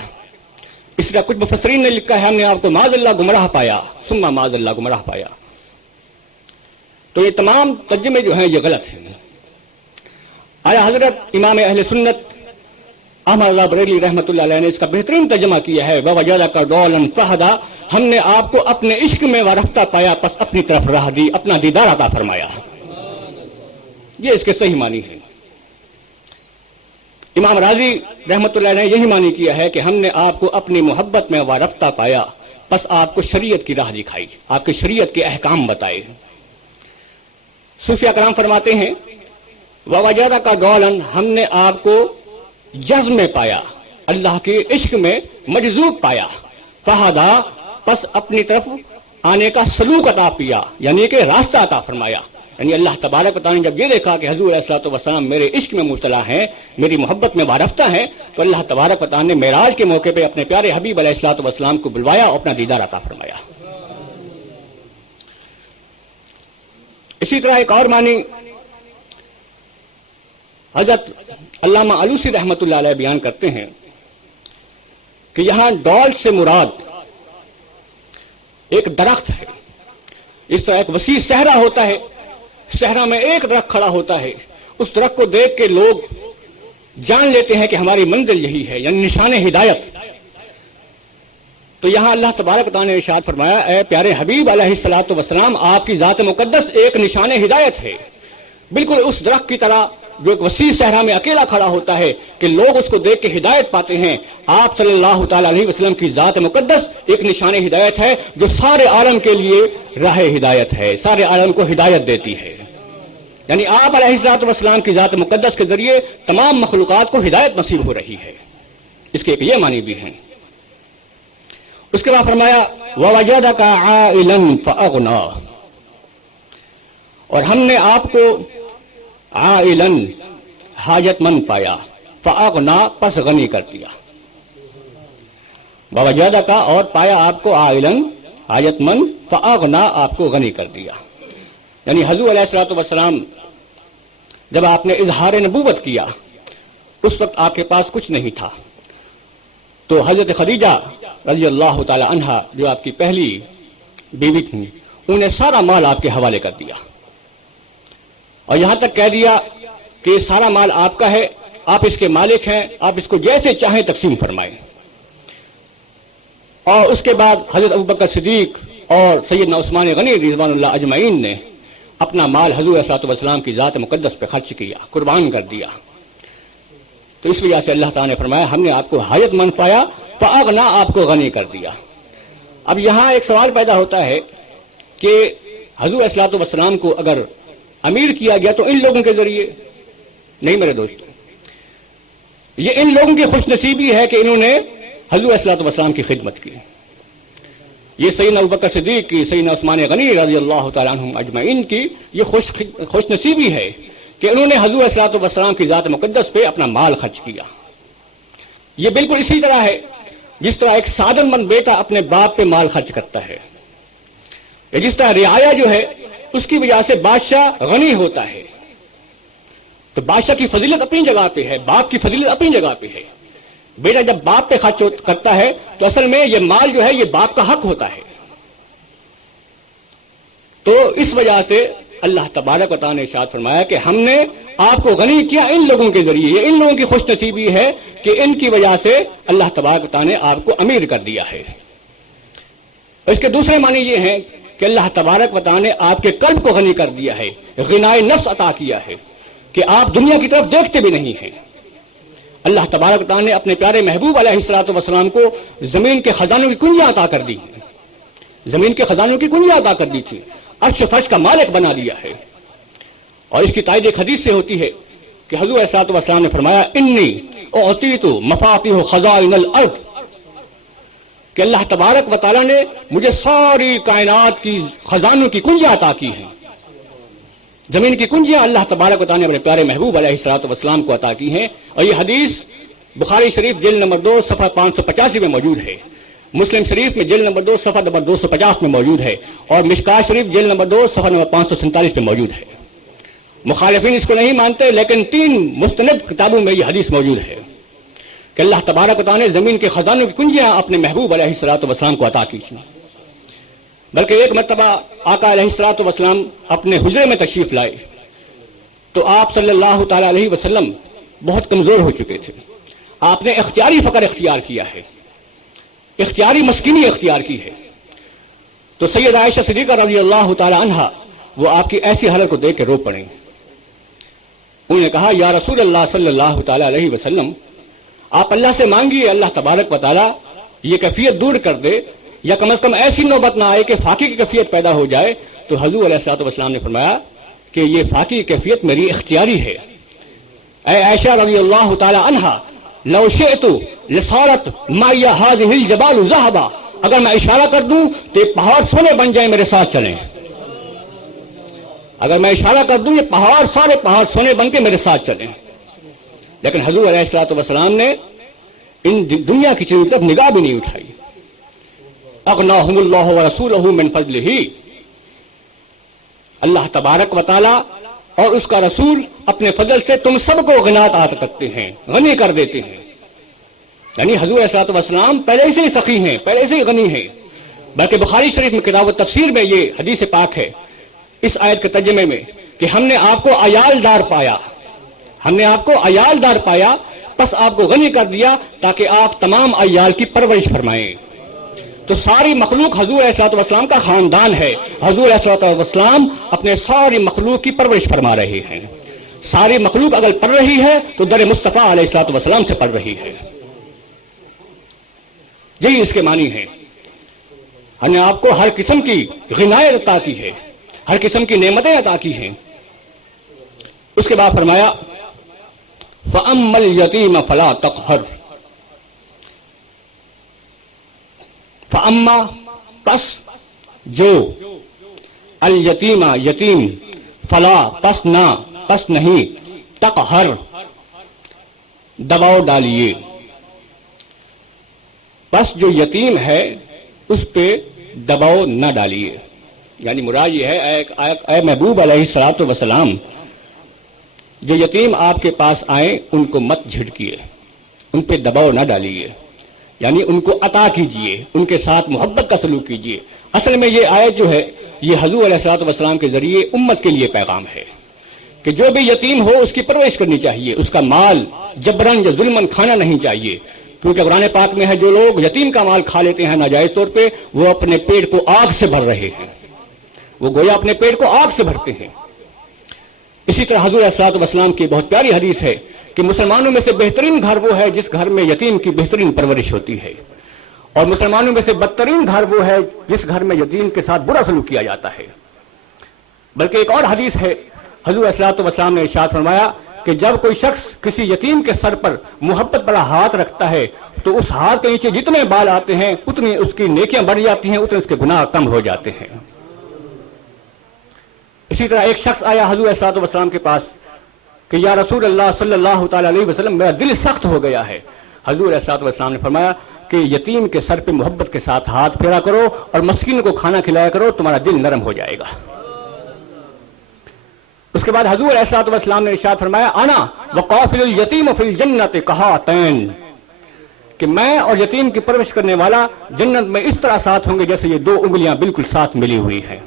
اس طرح کچھ مفسرین نے لکھا ہے ہم نے آپ کو معاذ اللہ گمراہ پایا, ثم معاذ اللہ گمراہ پایا. تو یہ تمام ترجمے جو ہیں یہ غلط ہیں. آیا حضرت امام اہل سنت احمد رضا بریلوی رحمۃ اللہ علیہ نے اس کا بہترین ترجمہ کیا ہے, ووجدک ضالا فہدی, ہم نے آپ کو اپنے عشق میں وارفتہ پایا, پس اپنی طرف راہ دی, اپنا دیدار عطا فرمایا. یہ اس کے صحیح معنی ہے. امام راضی رحمۃ اللہ نے یہی معنی کیا ہے کہ ہم نے آپ کو اپنی محبت میں وارفتہ پایا, پس آپ کو شریعت کی راہ دکھائی, آپ کی شریعت کے احکام بتائے. صوفیہ کرام فرماتے ہیں ووجدک ضالا, ہم نے آپ کو جذب میں پایا, اللہ کے عشق میں مجذوب پایا, فہدا, پس اپنی طرف آنے کا سلوک عطا کیا, یعنی کہ راستہ عطا فرمایا. یعنی اللہ تبارک و تعالیٰ نے جب یہ دیکھا کہ حضور علیہ الصلوۃ والسلام میرے عشق میں مبتلا ہیں, میری محبت میں وارفتہ ہیں, تو اللہ تبارک و تعالیٰ نے معراج کے موقع پہ اپنے پیارے حبیب علیہ الصلوۃ والسلام کو بلوایا اور اپنا دیدار عطا فرمایا. اسی طرح ایک اور معنی حضرت علامہ علوسی رحمۃ اللہ علیہ بیان کرتے ہیں کہ یہاں ڈال سے مراد ایک درخت ہے. اس طرح ایک وسیع صحرا ہوتا ہے, صحرا میں ایک درخت کھڑا ہوتا ہے, اس درخت کو دیکھ کے لوگ جان لیتے ہیں کہ ہماری منزل یہی ہے, یعنی نشان ہدایت. تو یہاں اللہ تبارک و تعالیٰ نے ارشاد فرمایا اے پیارے حبیب علیہ الصلوۃ والسلام, آپ کی ذات مقدس ایک نشان ہدایت ہے, بالکل اس درخت کی طرح جو ایک وسیع صحرا میں اکیلا کھڑا ہوتا ہے کہ لوگ اس کو دیکھ کے ہدایت پاتے ہیں. آپ صلی اللہ تعالی علیہ وسلم کی ذات مقدس ایک نشان ہدایت ہے جو سارے عالم کے لیے راہ ہدایت ہے, سارے عالم کو ہدایت دیتی ہے. یعنی آپ علیہ الصلوۃ والسلام کی ذات مقدس کے ذریعے تمام مخلوقات کو ہدایت نصیب ہو رہی ہے. اس کے ایک یہ معنی بھی ہیں. اس کے بعد فرمایا ووجدک عائلا فاغنی, اور ہم نے آپ کو عائلا حاجت مند پایا, فاغنی, پس غنی کر دیا. ووجدک, اور پایا آپ کو عائلا حاجت مند, فاغنی, آپ کو غنی کر دیا. یعنی حضور علیہ الصلوۃ والسلام جب آپ نے اظہار نبوت کیا اس وقت آپ کے پاس کچھ نہیں تھا, تو حضرت خدیجہ رضی اللہ تعالی عنہا جو آپ کی پہلی بیوی تھی, انہیں سارا مال آپ کے حوالے کر دیا, اور یہاں تک کہہ دیا کہ یہ سارا مال آپ کا ہے, آپ اس کے مالک ہیں, آپ اس کو جیسے چاہیں تقسیم فرمائیں. اور اس کے بعد حضرت ابوبکر صدیق اور سیدنا عثمان غنی رضوان اللہ اجمعین نے اپنا مال حضور علیہ الصلوۃ والسلام کی ذات مقدس پہ خرچ کیا, قربان کر دیا. تو اس وجہ سے اللہ تعالیٰ نے فرمایا ہم نے آپ کو حاجت مند پایا, فاغنی, آپ کو غنی کر دیا. اب یہاں ایک سوال پیدا ہوتا ہے کہ حضور علیہ الصلوۃ والسلام کو اگر امیر کیا گیا تو ان لوگوں کے ذریعے نہیں میرے دوستو, یہ ان لوگوں کی خوش نصیبی ہے کہ انہوں نے حضور علیہ الصلوۃ والسلام کی خدمت کی. یہ سیدنا ابوبکر صدیق کی, سیدنا عثمان غنی رضی اللہ تعالیٰ عنہم اجمعین کی یہ خوش نصیبی ہے کہ انہوں نے حضور علیہ الصلوۃ والسلام کی ذات مقدس پہ اپنا مال خرچ کیا. یہ بالکل اسی طرح ہے جس طرح ایک سعادت مند بیٹا اپنے باپ پہ مال خرچ کرتا ہے, یا جس طرح رعایا جو ہے اس کی وجہ سے بادشاہ غنی ہوتا ہے. تو بادشاہ کی فضیلت اپنی جگہ پہ ہے، باپ کی فضیلت اپنی جگہ پہ ہے. بیٹا جب باپ پہ خرچ کرتا ہے تو اصل میں یہ مال جو ہے یہ باپ کا حق ہوتا ہے. تو اس وجہ سے اللہ تبارک و تعالیٰ نے ارشاد فرمایا کہ ہم نے آپ کو غنی کیا ان لوگوں کے ذریعے. یہ ان لوگوں کی خوش نصیبی ہے کہ ان کی وجہ سے اللہ تبارک و تعالیٰ نے آپ کو امیر کر دیا ہے. اس کے دوسرے معنی یہ ہیں کہ اللہ تبارک و تعالیٰ نے آپ کے قلب کو غنی کر دیا ہے، غنائے نفس عطا کیا ہے کہ آپ دنیا کی طرف دیکھتے بھی نہیں ہیں. اللہ تبارک و تعالیٰ نے اپنے پیارے محبوب علیہ الصلوۃ والسلام کو زمین کے خزانوں کی کنجیاں عطا کر دی. زمین کے خزانوں کی کنجیاں عطا کر دی تھی، عرش و فرش کا مالک بنا دیا ہے. اور اس کی تائید ایک حدیث سے ہوتی ہے کہ حضور علیہ الصلوۃ والسلام نے فرمایا انی اعطیت مفاتیح خزائن الارض، کہ اللہ تبارک و تعالیٰ نے مجھے ساری کائنات کی خزانوں کی کنجیاں عطا کی ہیں. زمین کی کنجیاں اللہ تبارک و تعالیٰ نے اپنے پیارے محبوب علیہ الصلوۃ والسلام کو عطا کی ہیں. اور یہ حدیث بخاری شریف جلد نمبر 2 صفحہ 585 میں موجود ہے، مسلم شریف میں جلد نمبر 2 صفحہ نمبر 250 میں موجود ہے، اور مشکات شریف جلد نمبر 2 صفحہ نمبر 547 میں موجود ہے. مخالفین اس کو نہیں مانتے، لیکن 3 مستند کتابوں میں یہ حدیث موجود ہے کہ اللہ تبارک و تعالیٰ نے زمین کے خزانوں کی کنجیاں اپنے محبوب علیہ الصلوۃ والسلام کو عطا کی تھیں. بلکہ ایک مرتبہ آقا علیہ الصلوۃ والسلام اپنے حجرے میں تشریف لائے تو آپ صلی اللہ تعالی علیہ وسلم بہت کمزور ہو چکے تھے. آپ نے اختیاری فقر اختیار کیا ہے، اختیاری مسکینی اختیار کی ہے. تو سید عائشہ صدیقہ رضی اللہ تعالی عنہا وہ آپ کی ایسی حالت کو دیکھ کے رو پڑیں. انہوں نے کہا یا رسول اللہ صلی اللہ تعالی علیہ وسلم، آپ اللہ سے مانگیے اللہ تبارک و تعالی یہ کیفیت دور کر دے، یا کم از کم ایسی نوبت نہ آئے کہ فاقے کی کیفیت پیدا ہو جائے. تو حضور علیہ الصلوۃ والسلام نے فرمایا کہ یہ فاقے کی کیفیت میری اختیاری ہے. اے عائشہ رضی اللہ تعالی عنہا، لو شئت لصارت معی هذه الجبال ذهبا، اگر میں اشارہ کر دوں تو یہ پہاڑ سونے بن جائیں میرے ساتھ چلیں. اگر میں اشارہ کر دوں یہ پہاڑ سارے پہاڑ سونے بن کے میرے ساتھ چلیں. لیکن حضور علیہ الصلوۃ والسلام نے ان دنیا کی چیزوں کی طرف نگاہ بھی نہیں اٹھائی. اغناہم اللہ ورسولہ من فضلہ، اللہ تبارک و تعالی اور اس کا رسول اپنے فضل سے تم سب کو غنات عطا کرتے ہیں، غنی کر دیتے ہیں. یعنی حضور علیہ الصلوۃ والسلام پہلے سے ہی سخی ہیں، پہلے سے ہی غنی ہیں. بلکہ بخاری شریف میں کتاب التفسیر میں یہ حدیث پاک ہے اس آیت کے ترجمے میں کہ ہم نے آپ کو عیال دار پایا، ہم نے آپ کو عیال دار پایا، پس آپ کو غنی کر دیا تاکہ آپ تمام عیال کی پرورش فرمائیں. تو ساری مخلوق حضور علیہ الصلوۃ والسلام کا خاندان ہے. حضور علیہ الصلوۃ والسلام اپنے ساری مخلوق کی پرورش فرما رہے ہیں. ساری مخلوق اگر پڑھ رہی ہے تو در مصطفیٰ علیہ الصلوۃ والسلام سے پڑھ رہی ہے. یہی اس کے معنی ہے. ہم نے آپ کو ہر قسم کی غنائیت عطا کی ہے، ہر قسم کی نعمتیں عطا کی ہیں. اس کے بعد فرمایا فَأَمَّا الْيَتِيمَ فَلَا تَقْهَرْ، فَأَمَّا پس جو، الیتیمہ یتیم، فلا پس نہ، پس نہیں، تقہر دباؤ ڈالیے. پس جو یتیم ہے اس پہ دباؤ نہ ڈالیے. یعنی مراد یہ ہے اے محبوب علیہ الصلوۃ والسلام، جو یتیم آپ کے پاس آئیں ان کو مت جھڑکیے، ان پہ دباؤ نہ ڈالیے. یعنی ان کو عطا کیجئے، ان کے ساتھ محبت کا سلوک کیجئے. اصل میں یہ آیت جو ہے یہ حضور علیہ الصلوۃ والسلام کے ذریعے امت کے لیے پیغام ہے کہ جو بھی یتیم ہو اس کی پرورش کرنی چاہیے، اس کا مال جبرن یا ظلمن کھانا نہیں چاہیے. کیونکہ قرآن پاک میں ہے جو لوگ یتیم کا مال کھا لیتے ہیں ناجائز طور پہ وہ اپنے پیٹ کو آگ سے بھر رہے ہیں، وہ گویا اپنے پیٹ کو آگ سے بھرتے ہیں. اسی طرح حضور علیہ الصلوۃ والسلام کی بہت پیاری حدیث ہے کہ مسلمانوں میں سے بہترین گھر وہ ہے جس گھر میں یتیم کی بہترین پرورش ہوتی ہے، اور مسلمانوں میں سے بدترین گھر وہ ہے جس گھر میں یتیم کے ساتھ برا سلوک کیا جاتا ہے. بلکہ ایک اور حدیث ہے حضور علیہ الصلوۃ والسلام نے ارشاد فرمایا کہ جب کوئی شخص کسی یتیم کے سر پر محبت بڑا ہاتھ رکھتا ہے تو اس ہاتھ کے نیچے جتنے بال آتے ہیں اتنی اس کی نیکیاں بڑھ جاتی ہیں، اتنے اس کے گناہ کم ہو جاتے ہیں. اسی طرح ایک شخص آیا حضور علیہ الصلوۃ والسلام کے پاس کہ یا رسول اللہ صلی اللہ تعالی علیہ وسلم میرا دل سخت ہو گیا ہے. حضور علیہ الصلوۃ والسلام نے فرمایا کہ یتیم کے سر پہ محبت کے ساتھ ہاتھ پھیرا کرو اور مسکین کو کھانا کھلایا کرو، تمہارا دل نرم ہو جائے گا. اس کے بعد حضور علیہ الصلوۃ والسلام نے ارشاد فرمایا انا وقافل الیتیم فی الجنۃ کہاتین، کہ میں اور یتیم کی پرورش کرنے والا جنت میں اس طرح ساتھ ہوں گے جیسے یہ دو انگلیاں بالکل ساتھ ملی ہوئی ہیں۔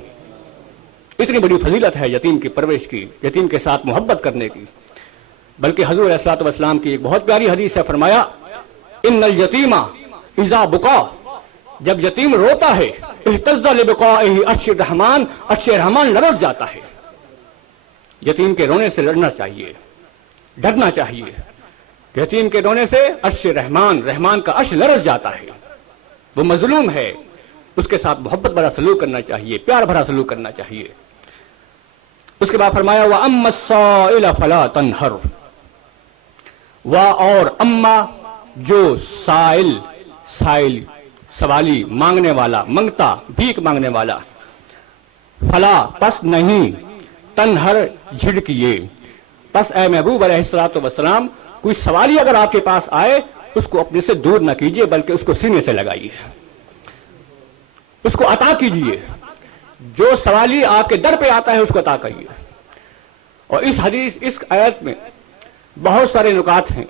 اتنی بڑی فضیلت ہے یتیم کی پرورش کی، یتیم کے ساتھ محبت کرنے کی۔ بلکہ حضور علیہ الصلوۃ والسلام کی ایک بہت پیاری حدیث ہے، فرمایا ان الیتیم اذا بکا، جب یتیم روتا ہے اہتز لبقائہ عرش الرحمن، عرش رحمان لرز جاتا ہے۔ یتیم کے رونے سے لڑنا چاہیے، ڈرنا چاہیے۔ یتیم کے رونے سے عرش رحمان کا عرش لرز جاتا ہے۔ وہ مظلوم ہے، اس کے ساتھ محبت بھرا سلوک کرنا چاہیے، پیار بھرا سلوک کرنا چاہیے۔ اس کے بعد فرمایا وَأَمَّا السَّائِلَ فَلَا تَنْهَرْ، اور اما جو سائل سوالی، مانگنے والا، منگتا، بھیک مانگنے والا، فلا پس نہیں، تنہر جھڑکیے، پس اے محبوب علیہ الصلوۃ والسلام کوئی سوالی اگر آپ کے پاس آئے اس کو اپنے سے دور نہ کیجیے بلکہ اس کو سینے سے لگائیے، اس کو عطا کیجیے۔ جو سوالی آپ کے در پہ آتا ہے اس کو عطا کریے۔ اور اس آیت میں بہت سارے نکات ہیں۔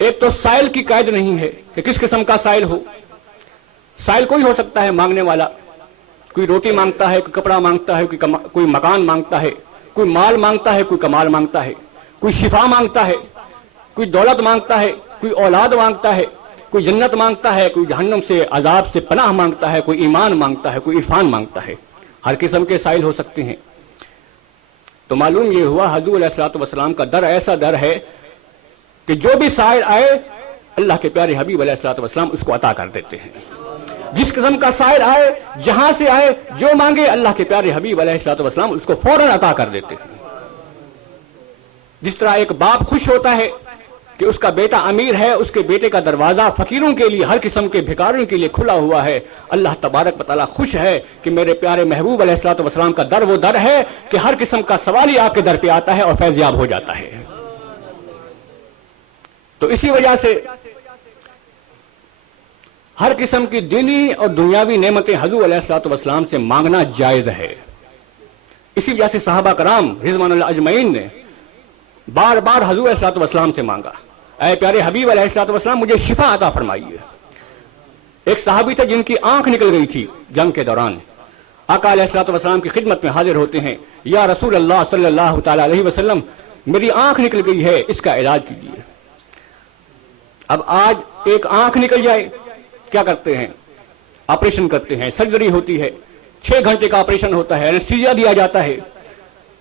ایک تو سائل کی قید نہیں ہے کہ کس قسم کا سائل ہو۔ سائل کوئی ہو سکتا ہے مانگنے والا، کوئی روٹی مانگتا ہے، کوئی کپڑا مانگتا ہے، کوئی مکان مانگتا ہے، کوئی مال مانگتا ہے، کوئی کمال مانگتا ہے، کوئی شفا مانگتا ہے، کوئی دولت مانگتا ہے، کوئی اولاد مانگتا ہے، کوئی جنت مانگتا ہے، کوئی جہنم سے عذاب سے پناہ مانگتا ہے، کوئی ایمان مانگتا ہے، کوئی عرفان مانگتا ہے۔ ہر قسم کے سائل ہو سکتے ہیں۔ تو معلوم یہ ہوا حضور علیہ الصلوۃ والسلام کا در ایسا در ہے کہ جو بھی سائل آئے اللہ کے پیارے حبیب علیہ الصلوۃ والسلام اس کو عطا کر دیتے ہیں۔ جس قسم کا سائل آئے، جہاں سے آئے، جو مانگے اللہ کے پیارے حبیب علیہ الصلوۃ والسلام اس کو فوراً عطا کر دیتے ہیں۔ جس طرح ایک باپ خوش ہوتا ہے کہ اس کا بیٹا امیر ہے، اس کے بیٹے کا دروازہ فقیروں کے لیے، ہر قسم کے بھکاریوں کے لیے کھلا ہوا ہے، اللہ تبارک و تعالیٰ خوش ہے کہ میرے پیارے محبوب علیہ الصلوۃ والسلام کا در وہ در ہے کہ ہر قسم کا سوالی آپ کے در پہ آتا ہے اور فیض یاب ہو جاتا ہے۔ تو اسی وجہ سے ہر قسم کی دینی اور دنیاوی نعمتیں حضور علیہ الصلوۃ والسلام سے مانگنا جائز ہے۔ اسی وجہ سے صحابہ کرام رضوان اللہ اجمعین نے بار بار حضور علیہ الصلوۃ والسلام سے مانگا، اے پیارے حبیب علیہ الصلوۃ والسلام مجھے شفا عطا فرمائیے۔ ایک صحابی تھے جن کی آنکھ نکل گئی تھی جنگ کے دوران، آقا علیہ الصلوۃ والسلام کی خدمت میں حاضر ہوتے ہیں، یا رسول اللہ صلی اللہ تعالی علیہ وسلم میری آنکھ نکل گئی ہے، اس کا علاج کیجیے۔ اب آج ایک آنکھ نکل جائے کیا کرتے ہیں؟ آپریشن کرتے ہیں، سرجری ہوتی ہے، 6 گھنٹے کا آپریشن ہوتا ہے، اینستھیزیا دیا جاتا ہے،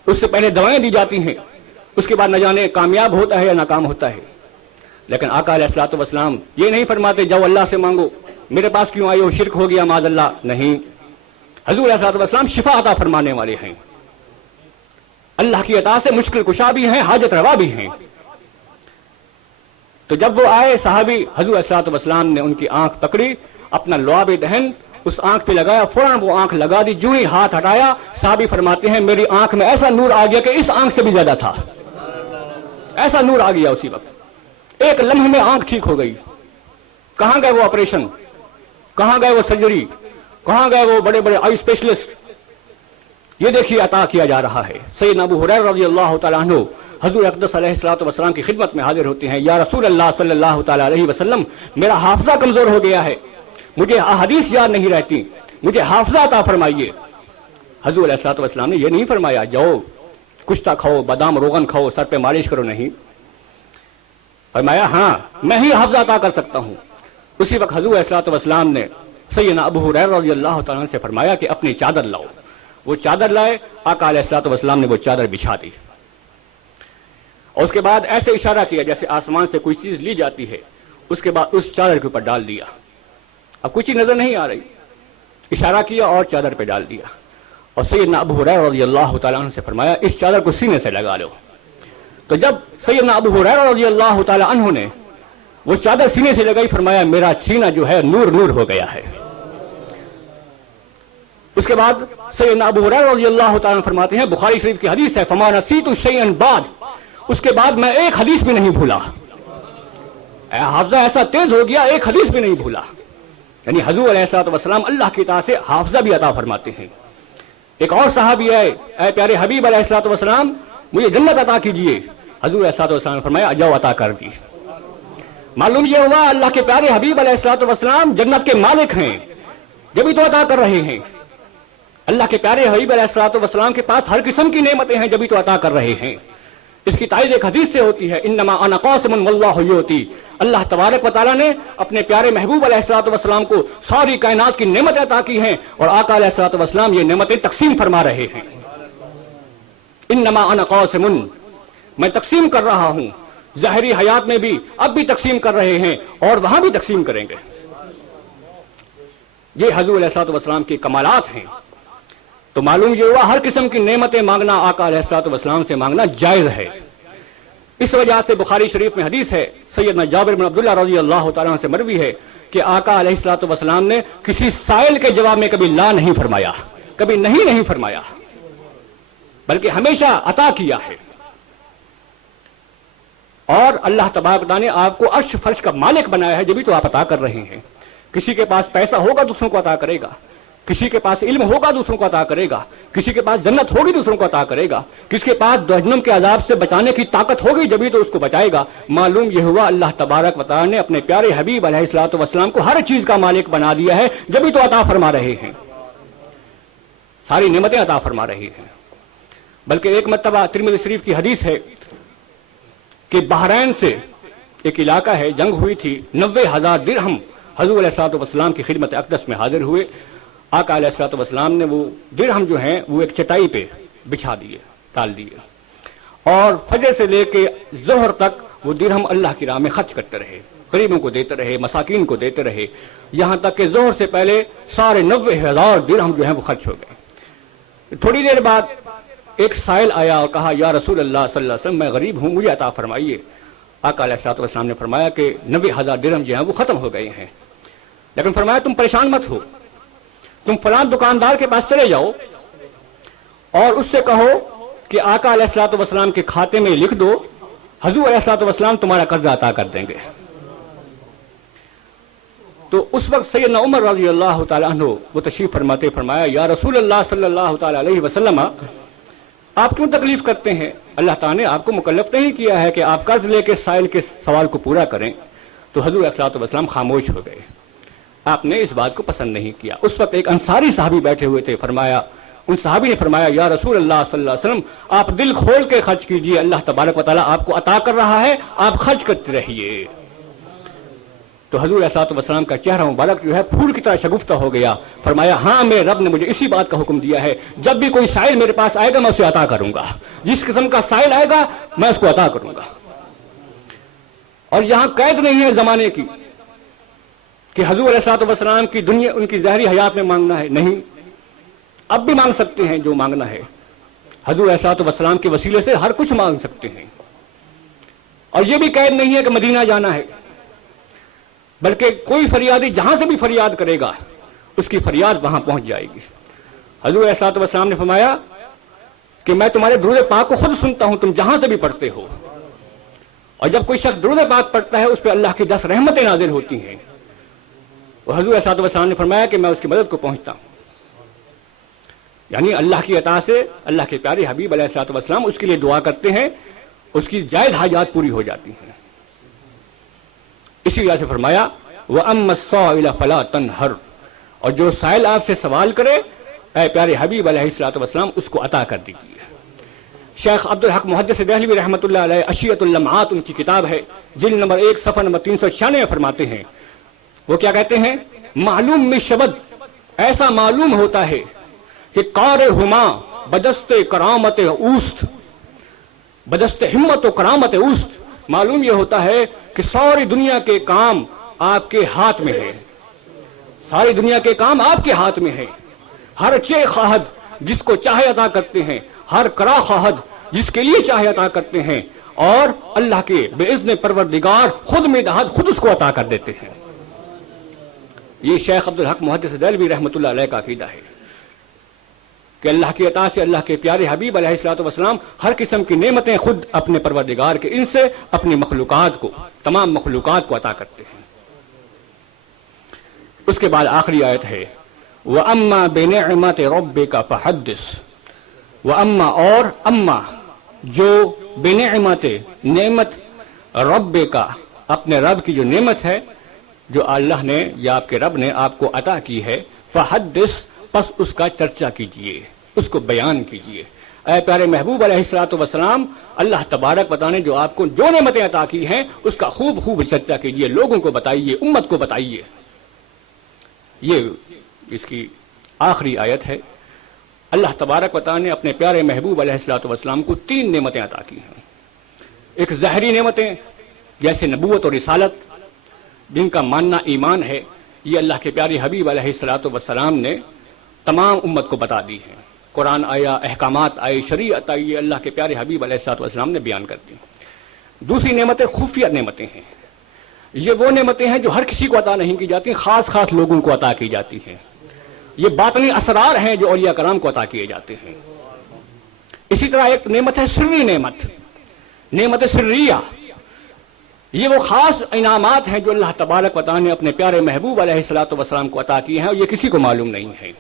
اس سے پہلے دوائیں دی جاتی ہیں، اس کے بعد نہ جانے کامیاب ہوتا ہے یا ناکام ہوتا ہے۔ لیکن آقا علیہ الصلوۃ والسلام یہ نہیں فرماتے جاؤ اللہ سے مانگو، میرے پاس کیوں آئے ہو، شرک ہو گیا معاذ اللہ، نہیں۔ حضور علیہ الصلوۃ والسلام شفا عطا فرمانے والے ہیں، اللہ کی عطا سے مشکل کشا بھی ہیں، حاجت روا بھی ہیں۔ تو جب وہ آئے صحابی، حضور علیہ الصلوۃ والسلام نے ان کی آنکھ پکڑی، اپنا لعاب دہن اس آنکھ پہ لگایا، فوراً وہ آنکھ لگا دی، جو ہی ہاتھ ہٹایا صحابی فرماتے ہیں میری آنکھ میں ایسا نور آ گیا کہ اس آنکھ سے بھی زیادہ تھا، ایسا نور آ گیا اسی وقت، ایک لمحے میں آنکھ ٹھیک ہو گئی۔ کہاں گئے وہ آپریشن، کہاں گئے وہ سرجری، کہاں گئے وہ بڑے بڑے آئی اسپیشلسٹ؟ یہ دیکھیے عطا کیا جا رہا ہے۔ سیدنا ابو ہریرہ رضی اللہ تعالیٰ عنہ حضور اقدس علیہ الصلوۃ والسلام کی خدمت میں حاضر ہوتے ہیں، یا رسول اللہ صلی اللہ تعالیٰ علیہ وسلم میرا حافظہ کمزور ہو گیا ہے، مجھے احادیث یاد نہیں رہتی، مجھے حافظہ عطا فرمائیے۔ حضور علیہ الصلوۃ والسلام نے یہ نہیں فرمایا جاؤ کشتہ کھاؤ، بادام روغن کھاؤ، سر پہ مالش کرو، نہیں فرمایا ہاں میں ہی حافظہ عطا کر سکتا ہوں۔ اسی وقت حضور علیہ الصلوۃ والسلام نے سیدنا ابو ہریرہ رضی اللہ تعالیٰ عنہ سے فرمایا کہ اپنی چادر لاؤ۔ وہ چادر لائے، آقا علیہ الصلوۃ والسلام نے وہ چادر بچھا دی، اور اس کے بعد ایسے اشارہ کیا جیسے آسمان سے کوئی چیز لی جاتی ہے، اس کے بعد اس چادر کے اوپر ڈال دیا۔ اب کوئی چیز نظر نہیں آ رہی، اشارہ کیا اور چادر پہ ڈال دیا، اور سیدنا ابو ہریرہ رضی اللہ تعالیٰ عنہ سے فرمایا اس چادر کو سینے سے لگا لو۔ تو جب سیدنا ابو ہریرہ رضی اللہ تعالیٰ عنہ نے وہ چادر سینے سے لگائی، فرمایا میرا سینہ جو ہے نور نور ہو گیا ہے۔ اس کے بعد سیدنا ابو ہریرہ رضی اللہ تعالیٰ عنہ فرماتے ہیں، بخاری شریف کی حدیث ہے، فما نسیت شیئا بعد، اس کے بعد میں ایک حدیث بھی نہیں بھولا، حافظہ ایسا تیز ہو گیا ایک حدیث بھی نہیں بھولا۔ یعنی حضور علیہ الصلوۃ والسلام اللہ کی اطاعت سے حافظہ بھی عطا فرماتے ہیں۔ ایک اور صحابی ہے، اے پیارے حبیب علیہ الصلوۃ والسلام مجھے جنت عطا کیجئے۔ حضور صلی اللہ علیہ وسلم نے فرمایا جاؤ عطا کر دی۔ معلوم یہ ہوا اللہ کے پیارے حبیب علیہ الصلوۃ والسلام جنت کے مالک ہیں، جبھی تو عطا کر رہے ہیں۔ اللہ کے پیارے حبیب علیہ الصلوۃ والسلام کے پاس ہر قسم کی نعمتیں ہیں، جبھی تو عطا کر رہے ہیں۔ اس کی تائید ایک حدیث سے ہوتی ہے، انما انا قاسم واللہ یؤتی۔ اللہ تبارک و تعالیٰ نے اپنے پیارے محبوب علیہ الصلوۃ والسلام کو ساری کائنات کی نعمتیں عطا کی ہیں، اور آقا علیہ الصلوۃ والسلام یہ نعمتیں تقسیم فرما رہے ہیں۔ انما انا قاسم، میں تقسیم کر رہا ہوں، ظاہری حیات میں بھی اب بھی تقسیم کر رہے ہیں اور وہاں بھی تقسیم کریں گے۔ یہ حضور علیہ الصلوۃ والسلام کے کمالات ہیں۔ تو معلوم یہ ہوا ہر قسم کی نعمتیں مانگنا آقا علیہ الصلوۃ والسلام سے مانگنا جائز ہے۔ اس وجہ سے بخاری شریف میں حدیث ہے، سیدنا جابر بن عبداللہ رضی اللہ تعالیٰ عنہ سے مروی ہے کہ آقا علیہ الصلوۃ والسلام نے کسی سائل کے جواب میں کبھی لا نہیں فرمایا، کبھی نہیں فرمایا، بلکہ ہمیشہ عطا کیا ہے۔ اور اللہ تبارک و تعالیٰ نے آپ کو عرش فرش کا مالک بنایا ہے، جبھی تو آپ عطا کر رہے ہیں۔ کسی کے پاس پیسہ ہوگا دوسروں کو عطا کرے گا، کسی کے پاس علم ہوگا دوسروں کو عطا کرے گا، کسی کے پاس جنت ہوگی دوسروں کو عطا کرے گا، کسی کے پاس جہنم کے عذاب سے بچانے کی طاقت ہوگی جبھی تو اس کو بچائے گا۔ معلوم یہ ہوا اللہ تبارک و تعالیٰ نے اپنے پیارے حبیب علیہ الصلوۃ والسلام کو ہر چیز کا مالک بنا دیا ہے، جبھی تو عطا فرما رہے ہیں، ساری نعمتیں عطا فرما رہے ہیں۔ بلکہ ایک مرتبہ ترمذی شریف کی حدیث ہے کہ بحرین سے ایک علاقہ ہے، جنگ ہوئی تھی، 90,000 درہم حضور علیہ الصلوۃ والسلام کی خدمت اقدس میں حاضر ہوئے۔ آقا علیہ الصلوۃ والسلام نے وہ درہم جو ہیں وہ ایک چٹائی پہ بچھا دیے، ڈال دیے، اور فجر سے لے کے ظہر تک وہ درہم اللہ کی راہ میں خرچ کرتے رہے، غریبوں کو دیتے رہے، مساکین کو دیتے رہے، یہاں تک کہ ظہر سے پہلے سارے 90,000 درہم جو ہیں وہ خرچ ہو گئے۔ تھوڑی دیر بعد ایک سائل آیا اور کہا یا رسول اللہ صلی اللہ علیہ وسلم میں غریب ہوں، مجھے عطا فرمائیے۔ آقا علیہ الصلوۃ والسلام نے فرمایا کہ 90,000 درہم جو ہیں وہ ختم ہو گئے ہیں، لیکن فرمایا تم پریشان مت ہو، تم فلاں دکاندار کے پاس چلے جاؤ اور اس سے کہو کہ آقا علیہ الصلوۃ والسلام کے کھاتے میں لکھ دو، حضور علیہ الصلوۃ والسلام تمہارا قرضہ عطا کر دیں گے۔ تو اس وقت سیدنا عمر رضی اللہ تعالیٰ عنہ وہ تشریف فرماتے فرمایا یا رسول اللہ صلی اللہ تعالیٰ علیہ وسلم آپ کیوں تکلیف کرتے ہیں؟ اللہ تعالیٰ نے آپ کو مکلف نہیں کیا ہے کہ آپ قرض لے کے سائل کے سوال کو پورا کریں۔ تو حضور علیہ الصلوۃ والسلام خاموش ہو گئے، آپ نے اس بات کو پسند نہیں کیا۔ اس وقت ایک انصاری صحابی بیٹھے ہوئے تھے، فرمایا ان صحابی نے فرمایا یا رسول اللہ صلی اللہ علیہ وسلم آپ دل کھول کے خرچ کیجئے، اللہ تبارک و تعالیٰ آپ کو عطا کر رہا ہے، آپ خرچ کرتے رہیے۔ تو حضور علیہ الصلوۃ والسلام کا چہرہ مبارک جو ہے پھول کی طرح شگفتہ ہو گیا، فرمایا ہاں میرے رب نے مجھے اسی بات کا حکم دیا ہے، جب بھی کوئی سائل میرے پاس آئے گا میں اسے عطا کروں گا، جس قسم کا سائل آئے گا میں اس کو عطا کروں گا۔ اور یہاں قید نہیں ہے زمانے کی کہ حضور علیہ الصلوۃ والسلام کی دنیا ان کی ظاہری حیات میں مانگنا ہے، نہیں، اب بھی مانگ سکتے ہیں جو مانگنا ہے، حضور علیہ الصلوۃ والسلام کے وسیلے سے ہر کچھ مانگ سکتے ہیں۔ اور یہ بھی قید نہیں ہے کہ مدینہ جانا ہے، بلکہ کوئی فریادی جہاں سے بھی فریاد کرے گا اس کی فریاد وہاں پہنچ جائے گی۔ حضور علیہ الصلوۃ والسلام نے فرمایا کہ میں تمہارے درود پاک کو خود سنتا ہوں، تم جہاں سے بھی پڑھتے ہو، اور جب کوئی شخص درود پاک پڑھتا ہے اس پہ اللہ کی 10 رحمتیں نازل ہوتی ہیں۔ اور حضور علیہ الصلوۃ والسلام نے فرمایا کہ میں اس کی مدد کو پہنچتا ہوں، یعنی اللہ کی عطا سے اللہ کے پیارے حبیب علیہ الصلوۃ والسلام اس کے لیے دعا کرتے ہیں، اس کی جائز حاجات پوری ہو جاتی ہیں۔ اسی وجہ سے فرمایا وَأَمَّا السَّائِلَ فَلَا تَنْهَرْ، اور جو سائل آپ سے سوال کرے اے پیارے حبیب علیہ الصلوۃ والسلام اس کو عطا کر دیجیے۔ شیخ عبدالحق محدث دہلوی رحمۃ اللہ علیہ عشیۃ اللمعات ان کی کتاب ہے، جلد نمبر 1 صفحہ نمبر 396 میں فرماتے ہیں، وہ کیا کہتے ہیں، معلوم میں شبد ایسا معلوم ہوتا ہے کہ قار ہما بدست کرامت اوست، بدست ہمت و کرامت اوست، معلوم یہ ہوتا ہے کہ ساری دنیا کے کام آپ کے ہاتھ میں ہے، ساری دنیا کے کام آپ کے ہاتھ میں ہے، ہر چے خواہد جس کو چاہے عطا کرتے ہیں، ہر کرا خواہد جس کے لیے چاہے عطا کرتے ہیں، اور اللہ کے بے اذن پروردگار خود میں دہد خود اس کو عطا کر دیتے ہیں۔ یہ شیخ عبدالحق محدث دہلوی رحمۃ اللہ علیہ کا عقیدہ ہے کہ اللہ کی عطا سے اللہ کے پیارے حبیب علیہ الصلوۃ والسلام ہر قسم کی نعمتیں خود اپنے پروردگار کے ان سے اپنی مخلوقات کو، تمام مخلوقات کو عطا کرتے ہیں۔ اس کے بعد آخری آیت ہے وَأَمَّا بِنِعْمَةِ رَبِّكَ فَحَدِّثْ، وَأَمَّا اور اما جو بنعمت نعمت رب کا، اپنے رب کی جو نعمت ہے جو اللہ نے یا آپ کے رب نے آپ کو عطا کی ہے، فحدث، پس اس کا چرچا کیجئے، اس کو بیان کیجئے۔ اے پیارے محبوب علیہ الصلوۃ والسلام، اللہ تبارک و تعالی نے جو آپ کو جو نعمتیں عطا کی ہیں اس کا خوب خوب چرچا کیجئے، لوگوں کو بتائیے، امت کو بتائیے۔ یہ اس کی آخری آیت ہے۔ اللہ تبارک و تعالی نے اپنے پیارے محبوب علیہ الصلوۃ والسلام کو 3 نعمتیں عطا کی ہیں۔ ایک ظاہری نعمتیں جیسے نبوت اور رسالت، جن کا ماننا ایمان ہے، یہ اللہ کے پیارے حبیب علیہ الصلوۃ والسلام نے تمام امت کو بتا دی ہیں۔ قرآن آیا، احکامات آئے، شریعت آئی، یہ اللہ کے پیارے حبیب علیہ الصلوۃ والسلام نے بیان کر دی۔ دوسری نعمتیں خفیہ نعمتیں ہیں۔ یہ وہ نعمتیں ہیں جو ہر کسی کو عطا نہیں کی جاتی، خاص خاص لوگوں کو عطا کی جاتی ہیں۔ یہ باطنی اسرار ہیں جو اولیاء کرام کو عطا کیے جاتے ہیں۔ اسی طرح ایک نعمت ہے سری نعمت، نعمت سریہ۔ یہ وہ خاص انعامات ہیں جو اللہ تبارک و تعالی نے اپنے پیارے محبوب علیہ الصلوۃ والسلام کو عطا کیے ہیں، اور یہ کسی کو معلوم نہیں ہے۔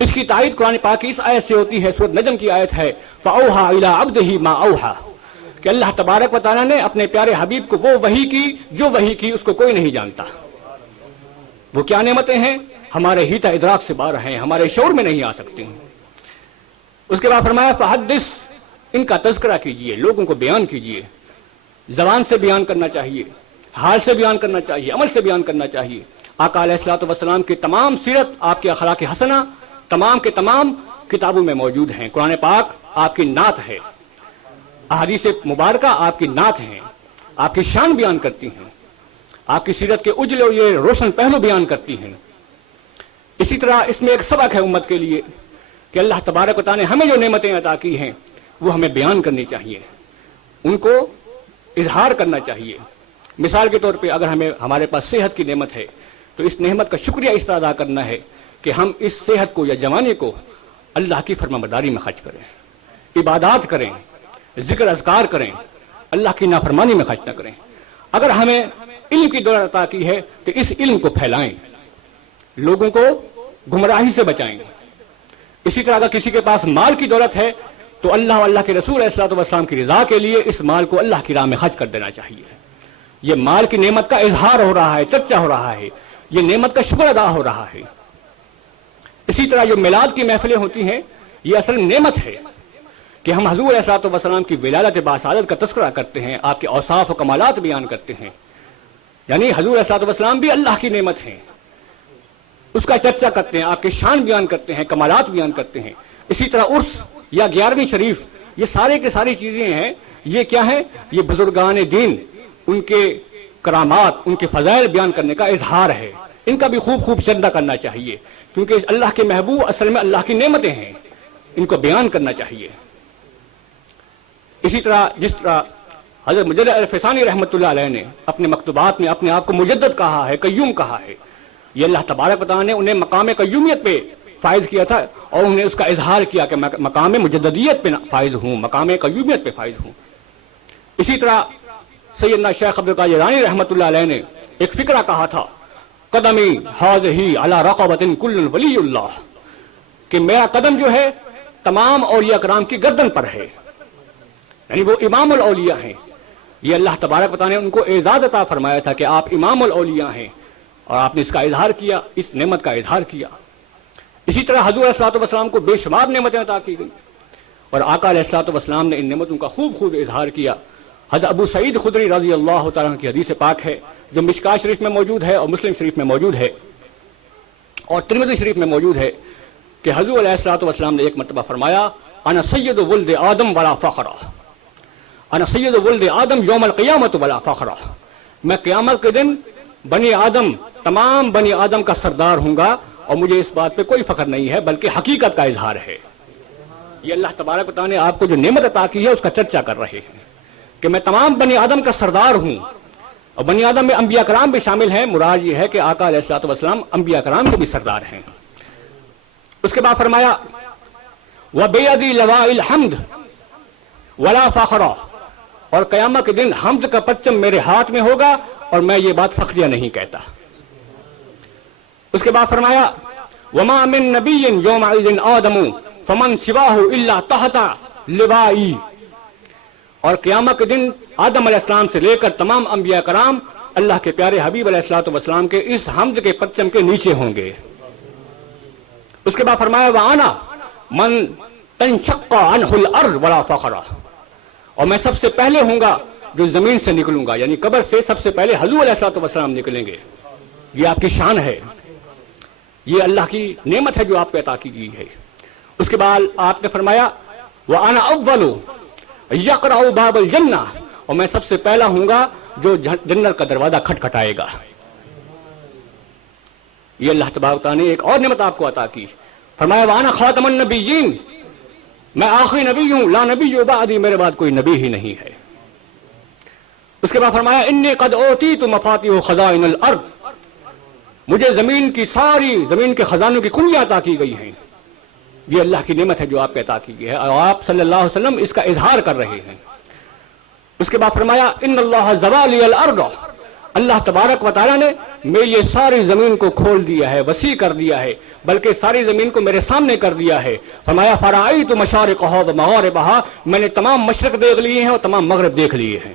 اس کی تائید قرآن پاک کی اس آیت سے ہوتی ہے، سورۃ نجم کی آیت ہے، فَأَوْحَىٰ إِلَىٰ عَبْدِهِ مَا أَوْحَىٰ، کہ اللہ تبارک و تعالی نے اپنے پیارے حبیب کو وہ وحی کی جو وحی کی، اس کو کوئی نہیں جانتا۔ وہ کیا نعمتیں ہیں؟ ہمارے ہیتا ادراک سے باہر ہیں، ہمارے شعور میں نہیں آ سکتی۔ اس کے بعد فرمایا فحدث، ان کا تذکرہ کیجئے، لوگوں کو بیان کیجئے۔ زبان سے بیان کرنا چاہیے، حال سے بیان کرنا چاہیے، عمل سے بیان کرنا چاہیے۔ آقا علیہ الصلوۃ والسلام کی تمام سیرت، آپ کے اخلاق حسنہ تمام کے تمام کتابوں میں موجود ہیں۔ قرآن پاک آپ کی نعت ہے، احادیث مبارکہ آپ کی نعت ہیں، آپ کی شان بیان کرتی ہیں، آپ کی سیرت کے اجلے اور یہ روشن پہلو بیان کرتی ہیں۔ اسی طرح اس میں ایک سبق ہے امت کے لیے کہ اللہ تبارک و تعالی نے ہمیں جو نعمتیں عطا کی ہیں وہ ہمیں بیان کرنی چاہیے، ان کو اظہار کرنا چاہیے۔ مثال کے طور پہ اگر ہمارے پاس صحت کی نعمت ہے تو اس نعمت کا شکریہ اس طرح ادا کرنا ہے کہ ہم اس صحت کو یا جوانی کو اللہ کی فرمانبرداری میں خرچ کریں، عبادات کریں، ذکر اذکار کریں، اللہ کی نافرمانی میں خرچ نہ کریں۔ اگر ہمیں علم کی دولت عطا کی ہے تو اس علم کو پھیلائیں، لوگوں کو گمراہی سے بچائیں۔ اسی طرح اگر کسی کے پاس مال کی دولت ہے تو اللہ و اللہ کے رسول علیہ الصلوۃ والسلام کی رضا کے لیے اس مال کو اللہ کی راہ میں خرچ کر دینا چاہیے۔ یہ مال کی نعمت کا اظہار ہو رہا ہے، چرچا ہو رہا ہے، یہ نعمت کا شکر ادا ہو رہا ہے۔ اسی طرح جو میلاد کی محفلیں ہوتی ہیں یہ اصل نعمت ہے کہ ہم حضور علیہ الصلوۃ والسلام کی ولادت باسعادت کا تذکرہ کرتے ہیں، آپ کے اوصاف و کمالات بیان کرتے ہیں، یعنی حضور علیہ الصلوۃ والسلام بھی اللہ کی نعمت ہیں، اس کا چرچا کرتے ہیں، آپ کے شان بیان کرتے ہیں، کمالات بیان کرتے ہیں۔ اسی طرح عرس یا 11ویں شریف، یہ سارے کے ساری چیزیں ہیں، یہ کیا ہے؟ یہ بزرگان دین، ان کے کرامات، ان کے فضائل بیان کرنے کا اظہار ہے۔ ان کا بھی خوب خوب چندہ کرنا چاہیے، کیونکہ اللہ کے محبوب اصل میں اللہ کی نعمتیں ہیں، ان کو بیان کرنا چاہیے۔ اسی طرح جس طرح حضرت مجدد الفسانی رحمۃ اللہ علیہ نے اپنے مکتوبات میں اپنے آپ کو مجدد کہا ہے، قیوم کہا ہے، یہ اللہ تبارک و تعالی نے انہیں مقام قیومیت پہ فائز کیا تھا اور انہیں اس کا اظہار کیا کہ میں مقام مجددیت پہ فائز ہوں، مقام قیومیت پہ فائز ہوں۔ اسی طرح سیدنا شیخ عبد القادر جیلانی رحمۃ اللہ علیہ نے ایک فقرہ کہا تھا، قدمی ہاذہی علی رقبۃ کل ولی اللہ، کہ میرا قدم جو ہے تمام اولیاء کرام کی گردن پر ہے، یعنی وہ امام الاولیاء ہیں۔ یہ اللہ تبارک و تعالی نے ان کو اعزاز عطا فرمایا تھا کہ آپ امام الاولیاء ہیں، اور آپ نے اس کا اظہار کیا، اس نعمت کا اظہار کیا۔ اسی طرح حضور علیہ الصلوۃ والسلام کو بے شمار نعمتیں عطا کی گئی، اور آقا علیہ الصلوۃ والسلام نے ان نعمتوں کا خوب خوب اظہار کیا۔ حضرت ابو سعید خدری رضی اللہ تعالیٰ عنہ کی حدیث پاک ہے جو مشکاۃ شریف میں موجود ہے اور مسلم شریف میں موجود ہے اور ترمذی شریف میں موجود ہے، کہ حضور علیہ الصلوۃ والسلام نے ایک مرتبہ فرمایا، انا سید ولد آدم ولا فخر، انا سید ولد آدم یوم القیامت ولا فخر، میں قیامت کے دن بنی آدم، تمام بنی آدم کا سردار ہوں گا، اور مجھے اس بات پہ کوئی فخر نہیں ہے بلکہ حقیقت کا اظہار ہے۔ یہ اللہ تبارک و تعالی نے آپ کو جو نعمت عطا کی ہے اس کا چرچا کر رہے ہیں کہ میں تمام بنی آدم کا سردار ہوں، اور بنی آدم میں انبیاء کرام بھی شامل ہیں۔ مراد یہ ہے کہ آقا علیہ الصلوۃ والسلام انبیاء کرام کے بھی سردار ہیں۔ اس کے بعد فرمایا وَبِيَدِي لَوَاءِ الْحَمْدِ وَلَا فَخْرَ، اور قیامت کے دن حمد کا پرچم میرے ہاتھ میں ہوگا اور میں یہ بات فخریہ نہیں کہتا۔ اس کے بعد فرمایا وَمَا مِن نَبِيٍّ يَوْمَئِذٍ آدَمُ فَمَن سِوَاهُ إِلَّا تَحْتَ لِوَائِي، اور قیامت کے دن آدم علیہ السلام سے لے کر تمام انبیاء کرام اللہ کے پیارے حبیب علیہ الصلوۃ والسلام کے اس حمد کے پرچم کے نیچے ہوں گے۔ اس کے بعد فرمایا وَأَنَا مَن تَنشَقَّ عَنْهُ الْأَرْضُ وَلَا فَخْرَ، اور میں سب سے پہلے ہوں گا جو زمین سے نکلوں گا، یعنی قبر سے سب سے پہلے حضور علیہ الصلوۃ والسلام نکلیں گے۔ یہ آپ کی شان ہے، یہ اللہ کی نعمت ہے جو آپ پہ عطا کی گئی ہے۔ اس کے بعد آپ نے فرمایا وَأَنَا أَوَّلُ يَقْرَعُ بَابَ الْجَنَّةِ، اور میں سب سے پہلا ہوں گا جو جنت کا دروازہ کھٹکھٹائے گا۔ یہ اللہ تبارک و تعالیٰ نے ایک اور نعمت آپ کو عطا کی، فرمایا وَأَنَا خَاتَمُ النَّبِيِّينَ، میں آخری نبی ہوں، لا نبی بعدی، میرے بعد کوئی نبی ہی نہیں ہے۔ اس کے بعد فرمایا انی قد اوتیت مفاتیح خزائن الارض، مجھے زمین کے خزانوں کی کنجیاں عطا کی گئی ہیں۔ یہ اللہ کی نعمت ہے جو آپ پہ عطا کی گئی ہے، اور آپ صلی اللہ علیہ وسلم اس کا اظہار کر رہے ہیں۔ اس کے بعد فرمایا ان اللہ زوالی الارض، اللہ تبارک و تعالیٰ نے میری یہ ساری زمین کو کھول دیا ہے، وسیع کر دیا ہے، بلکہ ساری زمین کو میرے سامنے کر دیا ہے۔ فرمایا فرأیت مشارقہا و مغاربہا، میں نے تمام مشرق دیکھ لیے ہیں اور تمام مغرب دیکھ لیے ہیں۔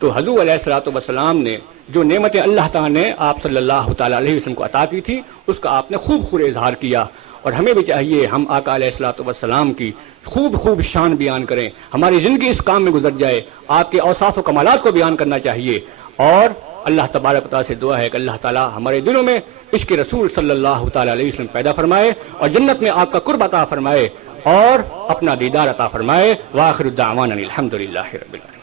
تو حضور علیہ الصلوۃ والسلام نے جو نعمتیں اللہ تعالیٰ نے آپ صلی اللہ تعالیٰ علیہ وسلم کو عطا کی تھی، اس کا آپ نے خوب اظہار کیا، اور ہمیں بھی چاہیے ہم آقا علیہ الصلوۃ والسلام کی خوب شان بیان کریں، ہماری زندگی اس کام میں گزر جائے، آپ کے اوصاف و کمالات کو بیان کرنا چاہیے، اور اللہ تبارک و تعالیٰ سے دعا ہے کہ اللہ تعالیٰ ہمارے دلوں میں عشق رسول صلی اللہ تعالیٰ علیہ وسلم پیدا فرمائے، اور جنت میں آپ کا قرب عطا فرمائے، اور اپنا دیدار عطا فرمائے۔ وآخر الدعوانا الحمد للہ رب العالمین۔